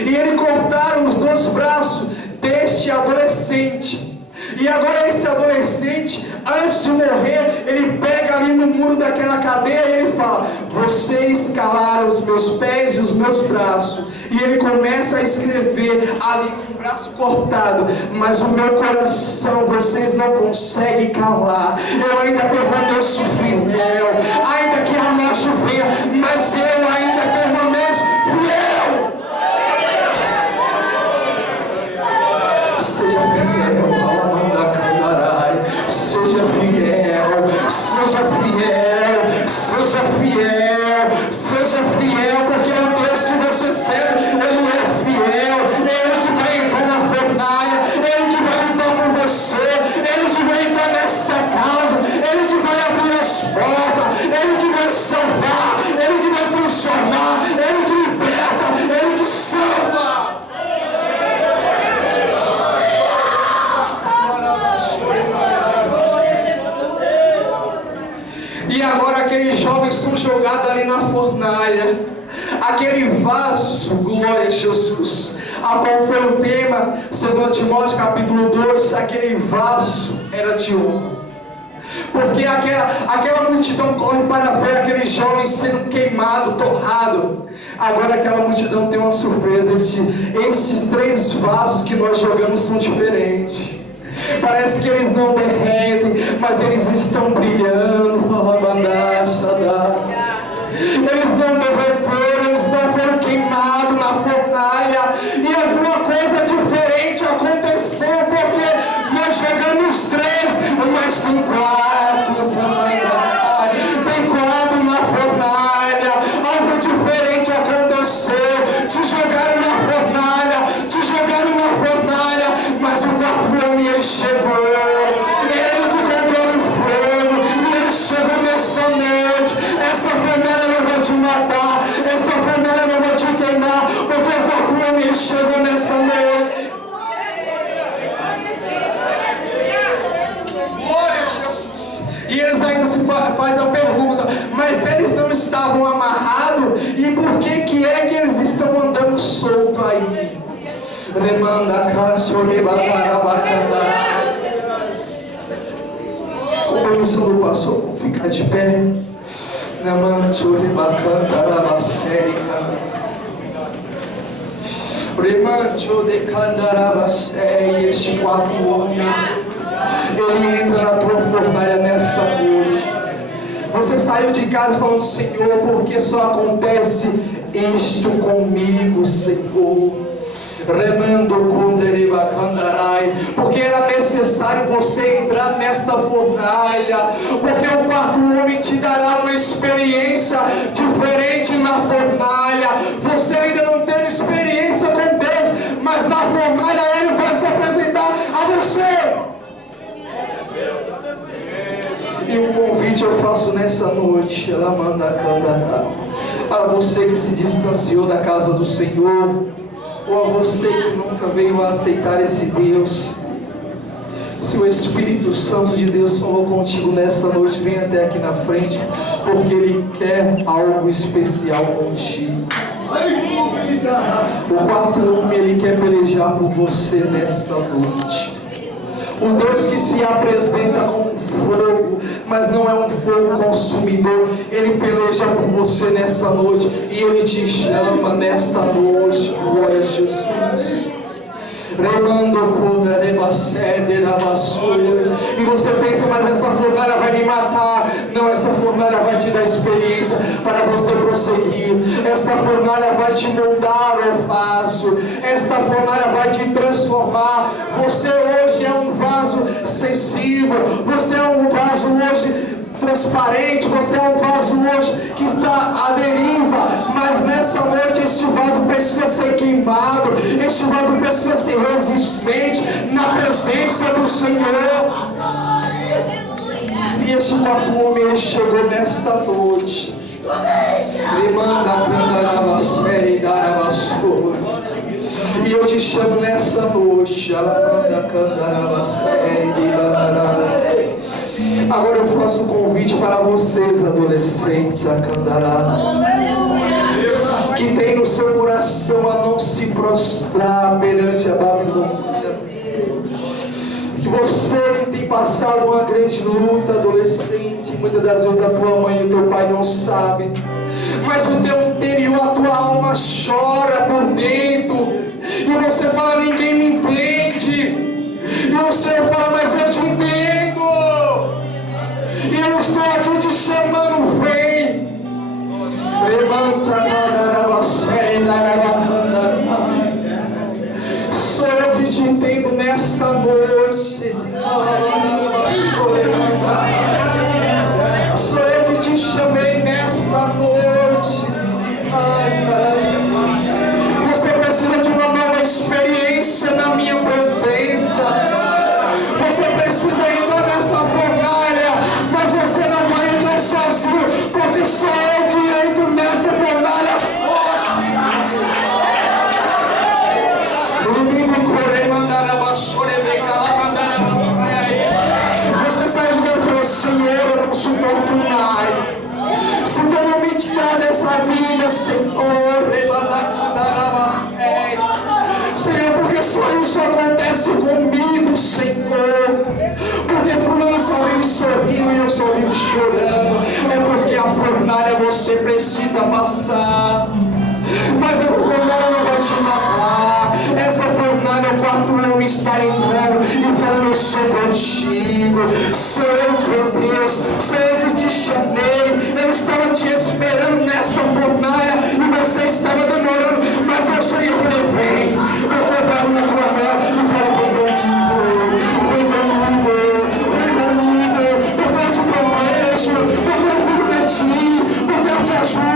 E eles cortaram os 2 braços deste adolescente. E agora esse adolescente, antes de morrer, ele pega ali no muro daquela cadeia e ele fala: vocês calaram os meus pés e os meus braços. E ele começa a escrever ali com o braço cortado: mas o meu coração vocês não conseguem calar. Eu ainda permaneço fiel, ainda que a morte venha, mas eu ainda permaneço fiel. Seja fiel, seja fiel, seja fiel, seja fiel, seja fiel, porque é o Deus que você serve, Ele é fiel, é Ele que vai entrar na fornalha, é Ele que vai lutar por você, é Ele que vai entrar nesta casa, é Ele que vai abrir as portas, é Ele que vai salvar, é Ele que vai transformar, é Ele que liberta, é Ele que salva. E agora aqueles jovens são jogados ali na fornalha. Aquele vaso, glória a Jesus, a qual foi o tema, 2 Timóteo capítulo 2, aquele vaso era de ouro. Porque aquela multidão corre para ver aqueles jovens sendo queimados, torrados. Agora aquela multidão tem uma surpresa. Esses 3 vasos que nós jogamos são diferentes. Parece que eles não derretem, mas eles estão brilhando. Eles não derreteram, eles não foram queimados na fornalha. E alguma coisa diferente aconteceu, porque nós chegamos 3, mas tem 4. Tem 4 na fornalha. Algo diferente aconteceu. Te jogaram na fornalha, mas o 4 homem ele chegou. Ele que controla o fogo, e ele chegou nessa noite. Essa fornalha não vai te matar, essa fornalha não vai te queimar, porque o 4 homem ele chegou nessa noite. Glória a Jesus. E eles ainda se faz a pergunta: mas eles não estavam amarrados? E por que é que eles estão andando solto aí? Remanda canso, com permissão do pastor, vamos ficar de pé. E este 4 homem, ele entra na tua fornalha nessa noite. Você saiu de casa falando: Senhor, por que só acontece isto comigo, Senhor? Porque era necessário você entrar nesta fornalha, porque o 4 homem te dará uma experiência diferente na fornalha. Você ainda não teve experiência com Deus, mas na fornalha Ele vai se apresentar a você. E um convite eu faço nessa noite, ela manda cantar para você que se distanciou da casa do Senhor, ou a você que nunca veio a aceitar esse Deus. Se o Espírito Santo de Deus falou contigo nessa noite, vem até aqui na frente, porque Ele quer algo especial contigo. O 4 homem, Ele quer pelejar por você nesta noite. Um Deus que se apresenta com fogo, mas não é um fogo consumidor. Ele peleja por você nessa noite, e Ele te chama nesta noite. Glória a Jesus. E você pensa: mas essa fornalha vai me matar. Não, essa fornalha vai te dar experiência para você prosseguir. Essa fornalha vai te moldar ao vaso. Esta fornalha vai te transformar. Você hoje é um vaso sensível. Você é um vaso hoje transparente, você é um vaso hoje que está à deriva, mas nessa noite este vaso precisa ser queimado, este vaso precisa ser resistente na presença do Senhor. E este 4 homem, ele chegou nesta noite. E eu te chamo nessa noite. Agora eu faço um convite para vocês, adolescentes, a Candará, que tem no seu coração a não se prostrar perante a Babilônia. Que você que tem passado uma grande luta, adolescente, muitas das vezes a tua mãe e o teu pai não sabem, mas o teu interior, a tua alma chora por dentro, e você fala, ninguém me entende, e o Senhor fala, mas eu te entendo, e eu estou aqui te chamando, vem, sou eu que te entendo nesta noite, sou eu que te chamei nesta noite. Você precisa de uma nova experiência na minha presença. Você precisa entrar nessa fornalha, mas você não vai entrar sozinho, porque sou eu que entro nessa fornalha. Você sai de Deus e fala, Senhor, eu não suporto mais. Senhor, não me tira dessa vida, Senhor. Senhor, porque só isso acontece comigo, Senhor. Porque fulano só vive sorrindo e eu só vivo chorando. É porque a fornalha você precisa passar. Mas essa fornalha não vai te matar. Essa fornalha, o quarto homem está entrando e falando, eu sou contigo. Sou eu, meu Deus, sou eu que te chamei. Eu estava te esperando nesta fornalha e você estava demorando, mas eu cheguei e falei, vem. Eu quebro na tua mão e falo, vem comigo, porque eu te protejo, porque eu cuido de ti, porque eu te ajudo.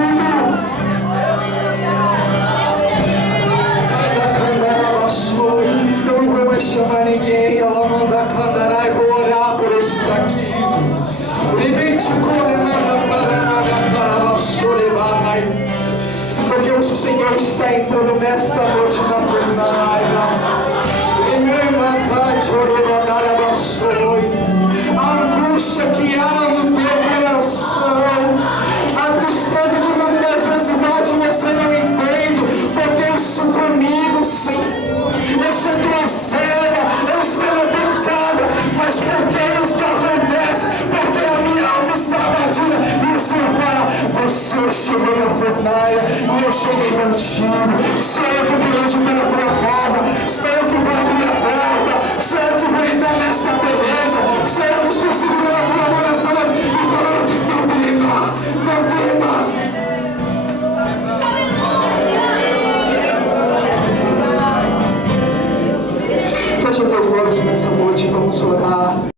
Eu não vou mais chamar ninguém, ela manda candará e vou orar por esses aqui. Porque o Senhor está entrando nesta noite na fornalha. A angústia que há no teu coração, a tristeza que muitas das vezes bate e você não entende, porque eu sou comigo, Senhor. Eu sou tua serva, eu estou na tua casa, mas por que isso acontece? Porque a minha alma está batida. E o Senhor fala, você chegou na fornalha e eu cheguei contigo. Sou eu que vou ajudar a tua casa, sou eu que vou